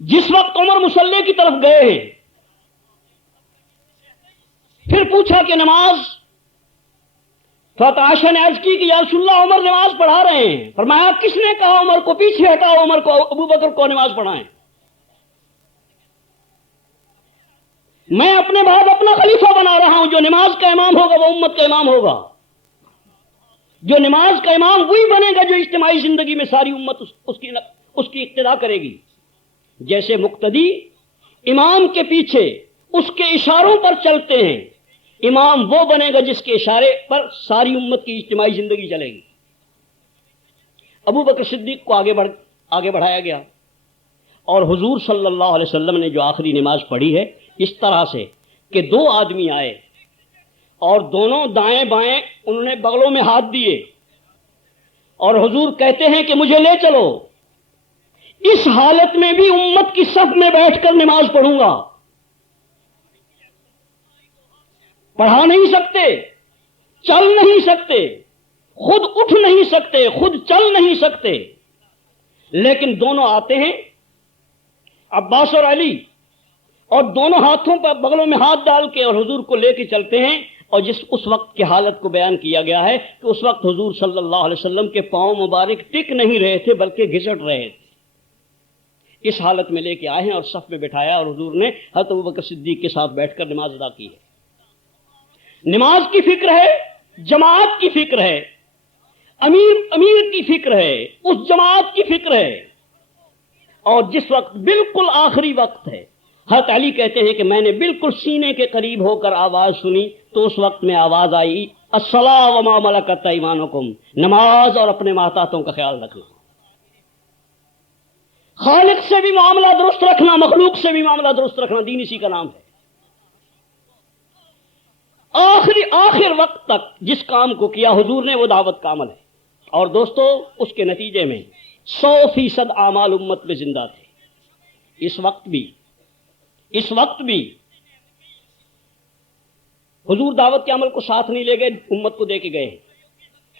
جس وقت عمر مصلی کی طرف گئے ہیں پھر پوچھا کہ نماز. عائشہ نے عرض کی کہ یا رسول اللہ عمر نماز پڑھا رہے ہیں. فرمایا کس نے کہا عمر کو پیچھے ہٹاؤ، عمر کو ابو بکر کو نماز پڑھائیں. میں اپنے بعد اپنا خلیفہ بنا رہا ہوں، جو نماز کا امام ہوگا وہ امت کا امام ہوگا. جو نماز کا امام وہی بنے گا جو اجتماعی زندگی میں ساری امت اس کی اقتدا کرے گی. جیسے مقتدی امام کے پیچھے اس کے اشاروں پر چلتے ہیں، امام وہ بنے گا جس کے اشارے پر ساری امت کی اجتماعی زندگی چلے گی. ابو بکر صدیق کو آگے بڑھایا گیا اور حضور صلی اللہ علیہ وسلم نے جو آخری نماز پڑھی ہے اس طرح سے کہ دو آدمی آئے اور دونوں دائیں بائیں انہوں نے بغلوں میں ہاتھ دیے اور حضور کہتے ہیں کہ مجھے لے چلو. اس حالت میں بھی امت کی صف میں بیٹھ کر نماز پڑھوں گا. پڑھا نہیں سکتے، چل نہیں سکتے، خود اٹھ نہیں سکتے، خود چل نہیں سکتے، لیکن دونوں آتے ہیں عباس اور علی اور دونوں ہاتھوں پر بغلوں میں ہاتھ ڈال کے اور حضور کو لے کے چلتے ہیں. اور اس وقت کی حالت کو بیان کیا گیا ہے کہ اس وقت حضور صلی اللہ علیہ وسلم کے پاؤں مبارک ٹک نہیں رہے تھے بلکہ گھسٹ رہے تھے. اس حالت میں لے کے آئے ہیں اور صف میں بٹھایا اور حضور نے حضرت ابوبکر صدیق کے ساتھ بیٹھ کر نماز ادا کی ہے. نماز کی فکر ہے، جماعت کی فکر ہے، امیر کی فکر ہے، اس جماعت کی فکر ہے. اور جس وقت بالکل آخری وقت ہے، حضرت علی کہتے ہیں کہ میں نے بالکل سینے کے قریب ہو کر آواز سنی تو اس وقت میں آواز آئی الصلاۃ وما ملکت ایمانکم، نماز اور اپنے محتاطوں کا خیال رکھنا. خالق سے بھی معاملہ درست رکھنا، مخلوق سے بھی معاملہ درست رکھنا، دین اسی کا نام ہے. آخر وقت تک جس کام کو کیا حضور نے وہ دعوت کا عمل ہے. اور دوستو اس کے نتیجے میں 100% اعمال امت میں زندہ تھے. اس وقت بھی حضور دعوت کے عمل کو ساتھ نہیں لے گئے، امت کو دے کے گئے.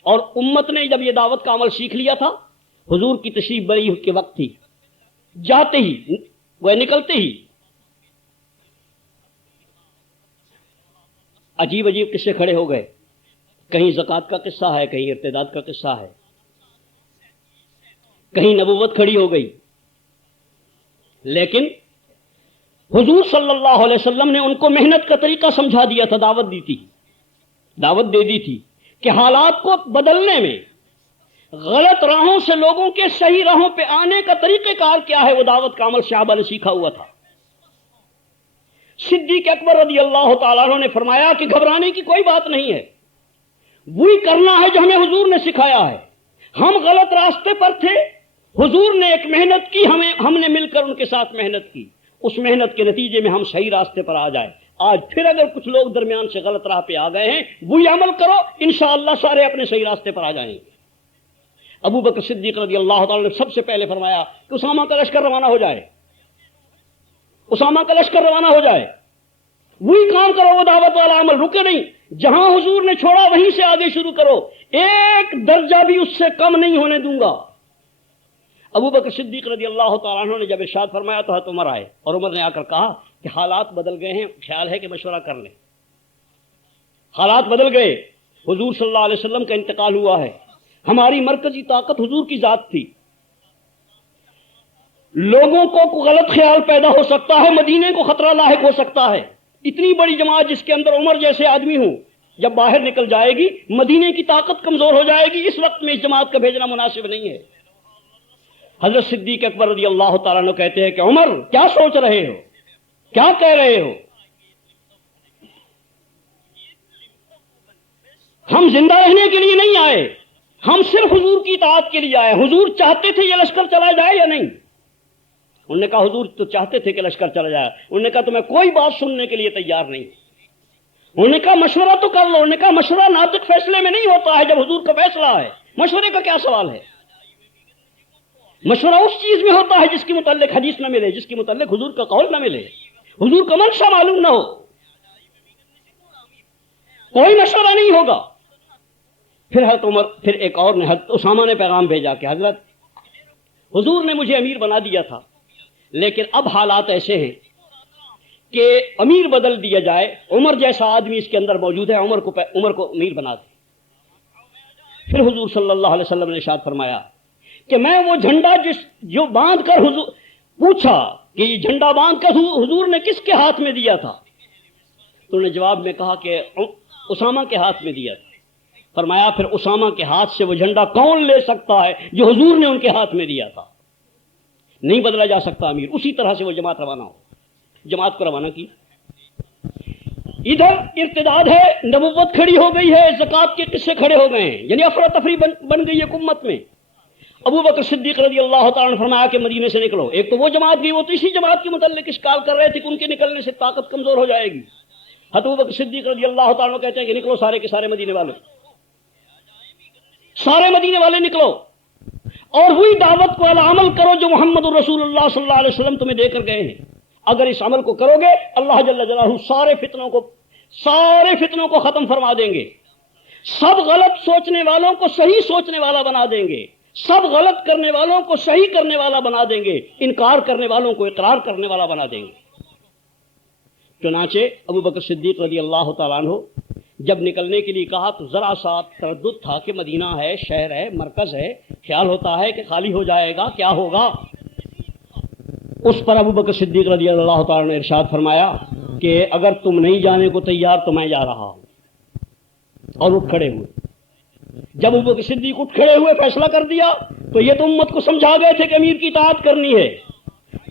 اور امت نے جب یہ دعوت کا عمل سیکھ لیا تھا، حضور کی تشریف بری کے وقت ہی جاتے ہی وہ نکلتے ہی عجیب قصے کھڑے ہو گئے. کہیں زکوٰۃ کا قصہ ہے، کہیں ارتداد کا قصہ ہے، کہیں نبوت کھڑی ہو گئی. لیکن حضور صلی اللہ علیہ وسلم نے ان کو محنت کا طریقہ سمجھا دیا تھا، دعوت دے دی تھی کہ حالات کو بدلنے میں غلط راہوں سے لوگوں کے صحیح راہوں پہ آنے کا طریقہ کار کیا ہے، وہ دعوت کا عمل صحابہ نے سیکھا ہوا تھا۔ صدیق اکبر رضی اللہ تعالیٰ عنہ نے فرمایا کہ گھبرانے کی کوئی بات نہیں ہے، وہی کرنا ہے جو ہمیں حضور نے سکھایا ہے۔ ہم غلط راستے پر تھے، حضور نے ایک محنت کی، ہم نے مل کر ان کے ساتھ محنت کی، اس محنت کے نتیجے میں ہم صحیح راستے پر آ جائے۔ آج پھر اگر کچھ لوگ درمیان سے غلط راہ پہ آ گئے ہیں، وہی عمل کرو، انشاءاللہ سارے اپنے صحیح راستے پر آ جائیں گے۔ ابو بکر صدیق رضی اللہ تعالیٰ نے سب سے پہلے فرمایا کہ اسامہ کا لشکر روانہ ہو جائے، اسامہ کا لشکر روانہ ہو جائے، وہی کام کرو، وہ دعوت والا عمل، رکے نہیں، جہاں حضور نے چھوڑا وہیں سے آگے شروع کرو، ایک درجہ بھی اس سے کم نہیں ہونے دوں گا۔ ابو بکر صدیق رضی اللہ تعالیٰ عنہ نے جب ارشاد فرمایا تو حضرت عمر آئے، اور عمر نے آ کر کہا کہ حالات بدل گئے ہیں، خیال ہے کہ مشورہ کر لیں۔ حالات بدل گئے، حضور صلی اللہ علیہ وسلم کا انتقال ہوا ہے، ہماری مرکزی طاقت حضور کی ذات تھی، لوگوں کو غلط خیال پیدا ہو سکتا ہے، مدینے کو خطرہ لاحق ہو سکتا ہے۔ اتنی بڑی جماعت جس کے اندر عمر جیسے آدمی ہوں، جب باہر نکل جائے گی مدینے کی طاقت کمزور ہو جائے گی، اس وقت میں اس جماعت کا بھیجنا مناسب نہیں ہے۔ حضرت صدیق اکبر رضی اللہ تعالیٰ عنہ کہتے ہیں کہ عمر کیا سوچ رہے ہو، کیا کہہ رہے ہو؟ ہم زندہ رہنے کے لیے نہیں آئے، ہم صرف حضور کی اطاعت کے لیے آئے۔ حضور چاہتے تھے یہ لشکر چلا جائے یا نہیں؟ انہوں نے کہا حضور تو چاہتے تھے کہ لشکر چلا جائے۔ انہوں نے کہا تو میں کوئی بات سننے کے لیے تیار نہیں۔ انہوں نے کہا مشورہ تو کر لو۔ انہوں نے کہا مشورہ ناطق فیصلے میں نہیں ہوتا ہے جب حضور کا فیصلہ ہے، مشورے کا کیا سوال ہے؟ مشورہ اس چیز میں ہوتا ہے جس کے متعلق حدیث نہ ملے، جس کے متعلق حضور کا قول نہ ملے، حضور کا منشا معلوم نہ ہو، کوئی مشورہ نہیں ہوگا۔ پھر حضرت عمر، پھر ایک اور نے، حضرت اسامہ نے پیغام بھیجا کہ حضرت حضور نے مجھے امیر بنا دیا تھا، لیکن اب حالات ایسے ہیں کہ امیر بدل دیا جائے، عمر جیسا آدمی اس کے اندر موجود ہے، عمر کو امیر بنا دے۔ پھر حضور صلی اللہ علیہ وسلم نے ارشاد فرمایا کہ میں وہ جھنڈا جو باندھ کر حضور پوچھا کہ یہ جھنڈا باندھ کر حضور نے کس کے ہاتھ میں دیا تھا، تو انہوں نے جواب میں کہا کہ اسامہ کے ہاتھ میں دیا تھا۔ فرمایا پھر اسامہ کے ہاتھ سے وہ جھنڈا کون لے سکتا ہے جو حضور نے ان کے ہاتھ میں دیا تھا؟ نہیں بدلا جا سکتا امیر۔ اسی طرح سے وہ جماعت روانہ ہو، جماعت کو روانہ کی۔ ادھر ارتداد ہے، نبوت کھڑی ہو گئی ہے، زکوٰۃ کے قصے کھڑے ہو گئے ہیں، یعنی افراتفری بن گئی ہے امت میں۔ ابو بکر صدیق رضی اللہ تعالیٰ نے فرمایا کہ مدینے سے نکلو۔ ایک تو وہ جماعت گئی، وہ تو اسی جماعت کے متعلق اشکال کر رہے تھے کہ ان کے نکلنے سے طاقت کمزور ہو جائے گی۔ ابو بکر صدیق رضی اللہ تعالیٰ عنہ کہتے ہیں کہ نکلو سارے کے سارے مدینے والے، سارے مدینے والے نکلو، اور وہی دعوت کو عمل کرو جو محمد الرسول اللہ صلی اللہ علیہ وسلم تمہیں دے کر گئے ہیں۔ اگر اس عمل کو کرو گے اللہ جل جلالہ سارے فتنوں کو ختم فرما دیں گے، سب غلط سوچنے والوں کو صحیح سوچنے والا بنا دیں گے، سب غلط کرنے والوں کو صحیح کرنے والا بنا دیں گے، انکار کرنے والوں کو اقرار کرنے والا بنا دیں گے۔ چنانچہ ابو بکر صدیق رضی اللہ تعالیٰ عنہ جب نکلنے کے لیے کہا تو ذرا سا تردد تھا کہ مدینہ ہے، شہر ہے، مرکز ہے، خیال ہوتا ہے کہ خالی ہو جائے گا، کیا ہوگا۔ اس پر ابو بکر صدیق رضی اللہ تعالیٰ نے ارشاد فرمایا کہ اگر تم نہیں جانے کو تیار تو میں جا رہا ہوں، اور اٹھ کھڑے ہوئے۔ جب ابو بکر صدیق اٹھ کھڑے ہوئے فیصلہ کر دیا تو یہ تو امت کو سمجھا گئے تھے کہ امیر کی اطاعت کرنی ہے۔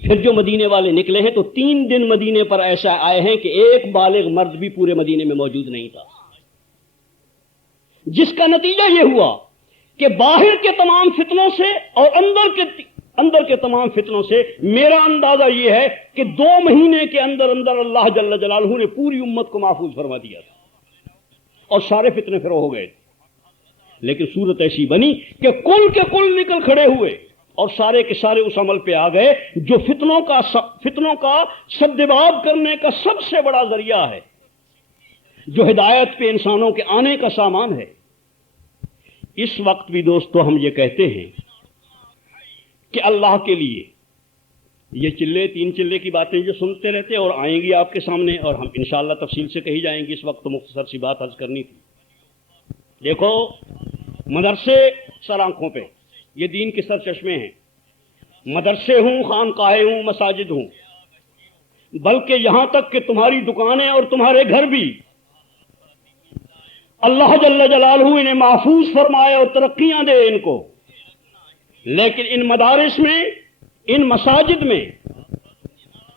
پھر جو مدینے والے نکلے ہیں تو 3 دن مدینے پر ایسا آئے ہیں کہ ایک بالغ مرد بھی پورے مدینے میں موجود نہیں تھا، جس کا نتیجہ یہ ہوا کہ باہر کے تمام فتنوں سے اور اندر کے تمام فتنوں سے میرا اندازہ یہ ہے کہ 2 مہینے کے اندر اللہ جل جلالہ نے پوری امت کو محفوظ فرما دیا تھا، اور سارے فتنے پھر ہو گئے۔ لیکن صورت ایسی بنی کہ کل کے کل نکل کھڑے ہوئے اور سارے کے سارے اس عمل پہ آ گئے جو فتنوں کا سدباب کرنے کا سب سے بڑا ذریعہ ہے، جو ہدایت پہ انسانوں کے آنے کا سامان ہے۔ اس وقت بھی دوستو ہم یہ کہتے ہیں کہ اللہ کے لیے یہ 3 چلے کی باتیں جو سنتے رہتے اور آئیں گی آپ کے سامنے، اور ہم انشاءاللہ تفصیل سے کہی جائیں گی، اس وقت تو مختصر سی بات عرض کرنی تھی۔ دیکھو، مدرسے سر آنکھوں پہ، یہ دین کے سر چشمے ہیں، مدرسے ہوں، خانقاہیں ہوں، مساجد ہوں، بلکہ یہاں تک کہ تمہاری دکانیں اور تمہارے گھر بھی اللہ جل جلالہ انہیں محفوظ فرمائے اور ترقیاں دے ان کو. لیکن ان مدارس میں، ان مساجد میں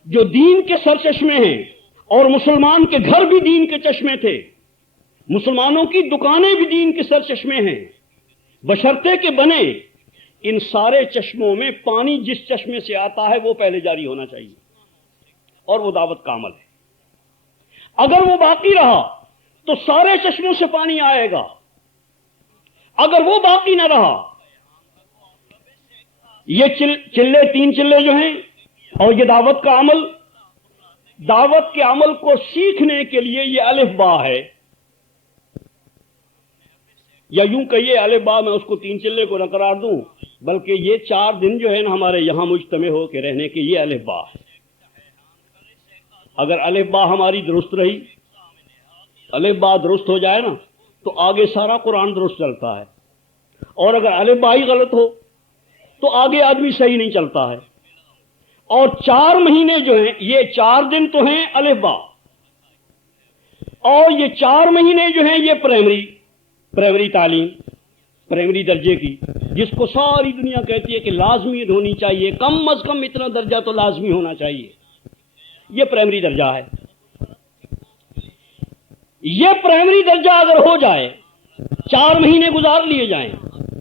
جو دین کے سرچشمے ہیں، اور مسلمان کے گھر بھی دین کے چشمے تھے، مسلمانوں کی دکانیں بھی دین کے سرچشمے ہیں، بشرطے کہ بنے، ان سارے چشموں میں پانی جس چشمے سے آتا ہے وہ پہلے جاری ہونا چاہیے، اور وہ دعوت کا عمل ہے. اگر وہ باقی رہا تو سارے چشموں سے پانی آئے گا، اگر وہ باقی نہ رہا، یہ چلے 3 چلے جو ہیں اور یہ دعوت کا عمل، دعوت کے عمل کو سیکھنے کے لیے یہ الف با ہے، یا یوں کہیے الف با میں اس کو 3 چلے کو نہ قرار دوں، بلکہ یہ 4 دن جو ہے نا ہمارے یہاں مجتمع ہو کے رہنے کے، یہ الف با ہے. اگر الف با ہماری درست رہی، الف با درست ہو جائے نا تو آگے سارا قرآن درست چلتا ہے، اور اگر الف با ہی غلط ہو تو آگے آدمی صحیح نہیں چلتا ہے. اور 4 مہینے جو ہیں، یہ 4 دن تو ہیں الف با، اور یہ 4 مہینے جو ہیں یہ پرائمری تعلیم، پرائمری درجے کی، جس کو ساری دنیا کہتی ہے کہ لازمی ہونی چاہیے، کم از کم اتنا درجہ تو لازمی ہونا چاہیے، یہ پرائمری درجہ ہے. یہ پرائمری درجہ اگر ہو جائے، 4 مہینے گزار لیے جائیں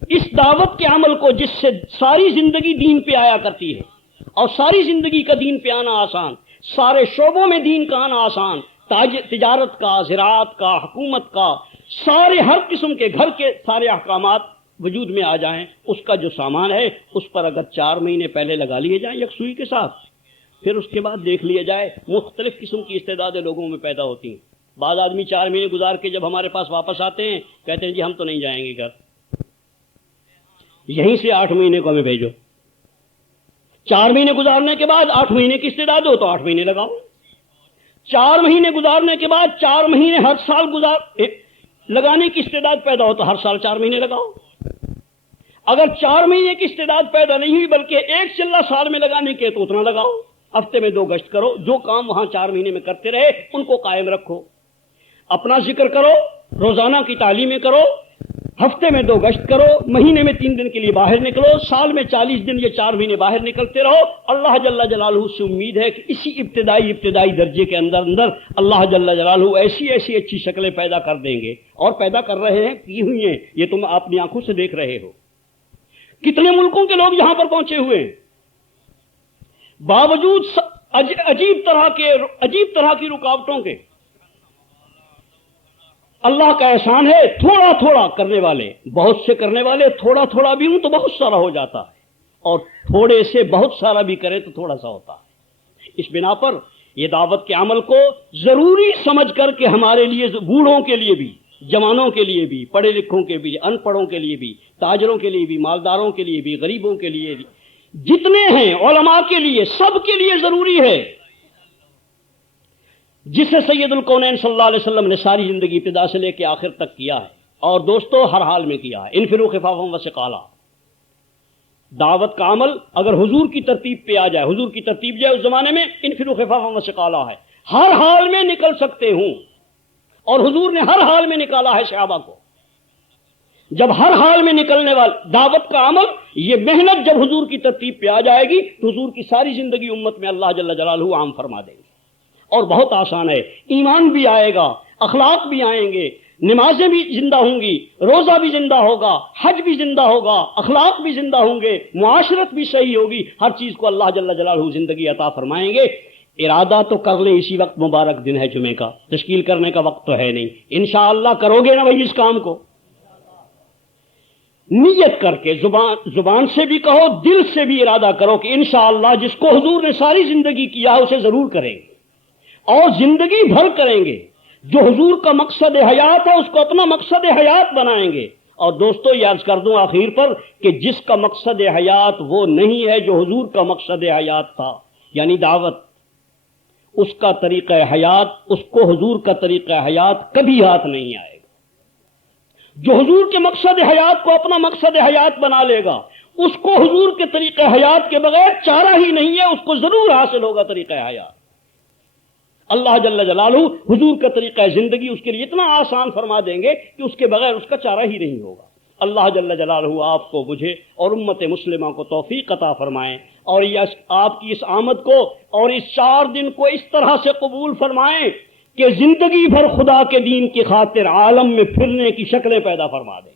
اس دعوت کے عمل کو، جس سے ساری زندگی دین پہ آیا کرتی ہے، اور ساری زندگی کا دین پہ آنا آسان، سارے شعبوں میں دین کا آنا آسان، تجارت کا، زراعت کا، حکومت کا، سارے ہر قسم کے گھر کے سارے احکامات وجود میں آ جائیں، اس کا جو سامان ہے اس پر اگر 4 مہینے پہلے لگا لیے جائیں یکسوئی کے ساتھ، پھر اس کے بعد دیکھ لیا جائے. مختلف قسم کی استعدادیں لوگوں میں پیدا ہوتی ہیں. بعض آدمی 4 مہینے گزار کے جب ہمارے پاس واپس آتے ہیں کہتے ہیں جی ہم تو نہیں جائیں گے گھر، یہیں سے 8 مہینے کو ہمیں بھیجو. 4 مہینے گزارنے کے بعد 8 مہینے کی استعداد ہو تو 8 مہینے لگاؤ. 4 مہینے گزارنے کے بعد 4 مہینے ہر سال لگانے کی استعداد پیدا ہو تو ہر سال 4 مہینے لگاؤ. اگر 4 مہینے کی استعداد پیدا نہیں ہوئی بلکہ 1 چلہ سال میں لگانے کے تو اتنا لگاؤ. ہفتے میں 2 گشت کرو، جو کام وہاں 4 مہینے میں کرتے رہے ان کو قائم رکھو. اپنا ذکر کرو، روزانہ کی تعلیمیں کرو، ہفتے میں 2 گشت کرو، مہینے میں 3 دن کے لیے باہر نکلو، سال میں 40 دن یا 4 مہینے باہر نکلتے رہو. اللہ جل جلالہ سے امید ہے کہ اسی ابتدائی درجے کے اندر اللہ جل جلالہ ایسی اچھی شکلیں پیدا کر دیں گے، اور پیدا کر رہے ہیں، کی ہوئی ہیں، یہ تم اپنی آنکھوں سے دیکھ رہے ہو. کتنے ملکوں کے لوگ یہاں پر پہنچے ہوئے ہیں، باوجود عجیب طرح کی رکاوٹوں کے. اللہ کا احسان ہے، تھوڑا تھوڑا کرنے والے، بہت سے کرنے والے تھوڑا تھوڑا بھی ہوں تو بہت سارا ہو جاتا ہے، اور تھوڑے سے بہت سارا بھی کرے تو تھوڑا سا ہوتا ہے. اس بنا پر یہ دعوت کے عمل کو ضروری سمجھ کر کے ہمارے لیے، بوڑھوں کے لیے بھی، جوانوں کے لیے بھی، پڑھے لکھوں کے بھی، ان پڑھوں کے لیے بھی، تاجروں کے لیے بھی، مالداروں کے لیے بھی، غریبوں کے لیے بھی، جتنے ہیں علماء کے لیے، سب کے لیے ضروری ہے. جسے سید الکونین صلی اللہ علیہ وسلم نے ساری زندگی ابتدا سے لے کے آخر تک کیا ہے، اور دوستو ہر حال میں کیا ہے. انفروا خفافا وثقالا. دعوت کا عمل اگر حضور کی ترتیب پہ آ جائے، حضور کی ترتیب جو ہے اس زمانے میں انفروا خفافا وثقالا ہے، ہر حال میں نکل سکتے ہوں، اور حضور نے ہر حال میں نکالا ہے صحابہ کو. جب ہر حال میں نکلنے والا دعوت کا عمل، یہ محنت جب حضور کی ترتیب پہ آ جائے گی تو حضور کی ساری زندگی امت میں اللہ جل جلالہ عام فرما دیں گے. اور بہت آسان ہے، ایمان بھی آئے گا، اخلاق بھی آئیں گے، نمازیں بھی زندہ ہوں گی، روزہ بھی زندہ ہوگا، حج بھی زندہ ہوگا، اخلاق بھی زندہ ہوں گے، معاشرت بھی صحیح ہوگی، ہر چیز کو اللہ جل جلالہ زندگی عطا فرمائیں گے. ارادہ تو کر لیں، اسی وقت مبارک دن ہے جمعے کا، تشکیل کرنے کا وقت تو ہے نہیں. انشاءاللہ کرو گے نا بھائی اس کام کو، نیت کر کے، زبان سے بھی کہو، دل سے بھی ارادہ کرو کہ انشاءاللہ جس کو حضور نے ساری زندگی کیا اسے ضرور کریں گے، اور زندگی بھر کریں گے. جو حضور کا مقصد حیات ہے اس کو اپنا مقصد حیات بنائیں گے. اور دوستو یہ عرض کر دوں آخر پر کہ جس کا مقصد حیات وہ نہیں ہے جو حضور کا مقصد حیات تھا، یعنی دعوت، اس کا طریقہ حیات، اس کو حضور کا طریقہ حیات کبھی ہاتھ نہیں آئے گا. جو حضور کے مقصد حیات کو اپنا مقصد حیات بنا لے گا، اس کو حضور کے طریقہ حیات کے بغیر چارہ ہی نہیں ہے، اس کو ضرور حاصل ہوگا طریقہ حیات. اللہ جل جلالہ حضور کا طریقہ زندگی اس کے لیے اتنا آسان فرما دیں گے کہ اس کے بغیر اس کا چارہ ہی نہیں ہوگا۔ اللہ جل جلالہ آپ کو، مجھے اور امت مسلمہ کو توفیق عطا فرمائیں، اور یہ آپ کی اس آمد کو اور اس 4 دن کو اس طرح سے قبول فرمائیں کہ زندگی بھر خدا کے دین کی خاطر عالم میں پھرنے کی شکلیں پیدا فرما دیں۔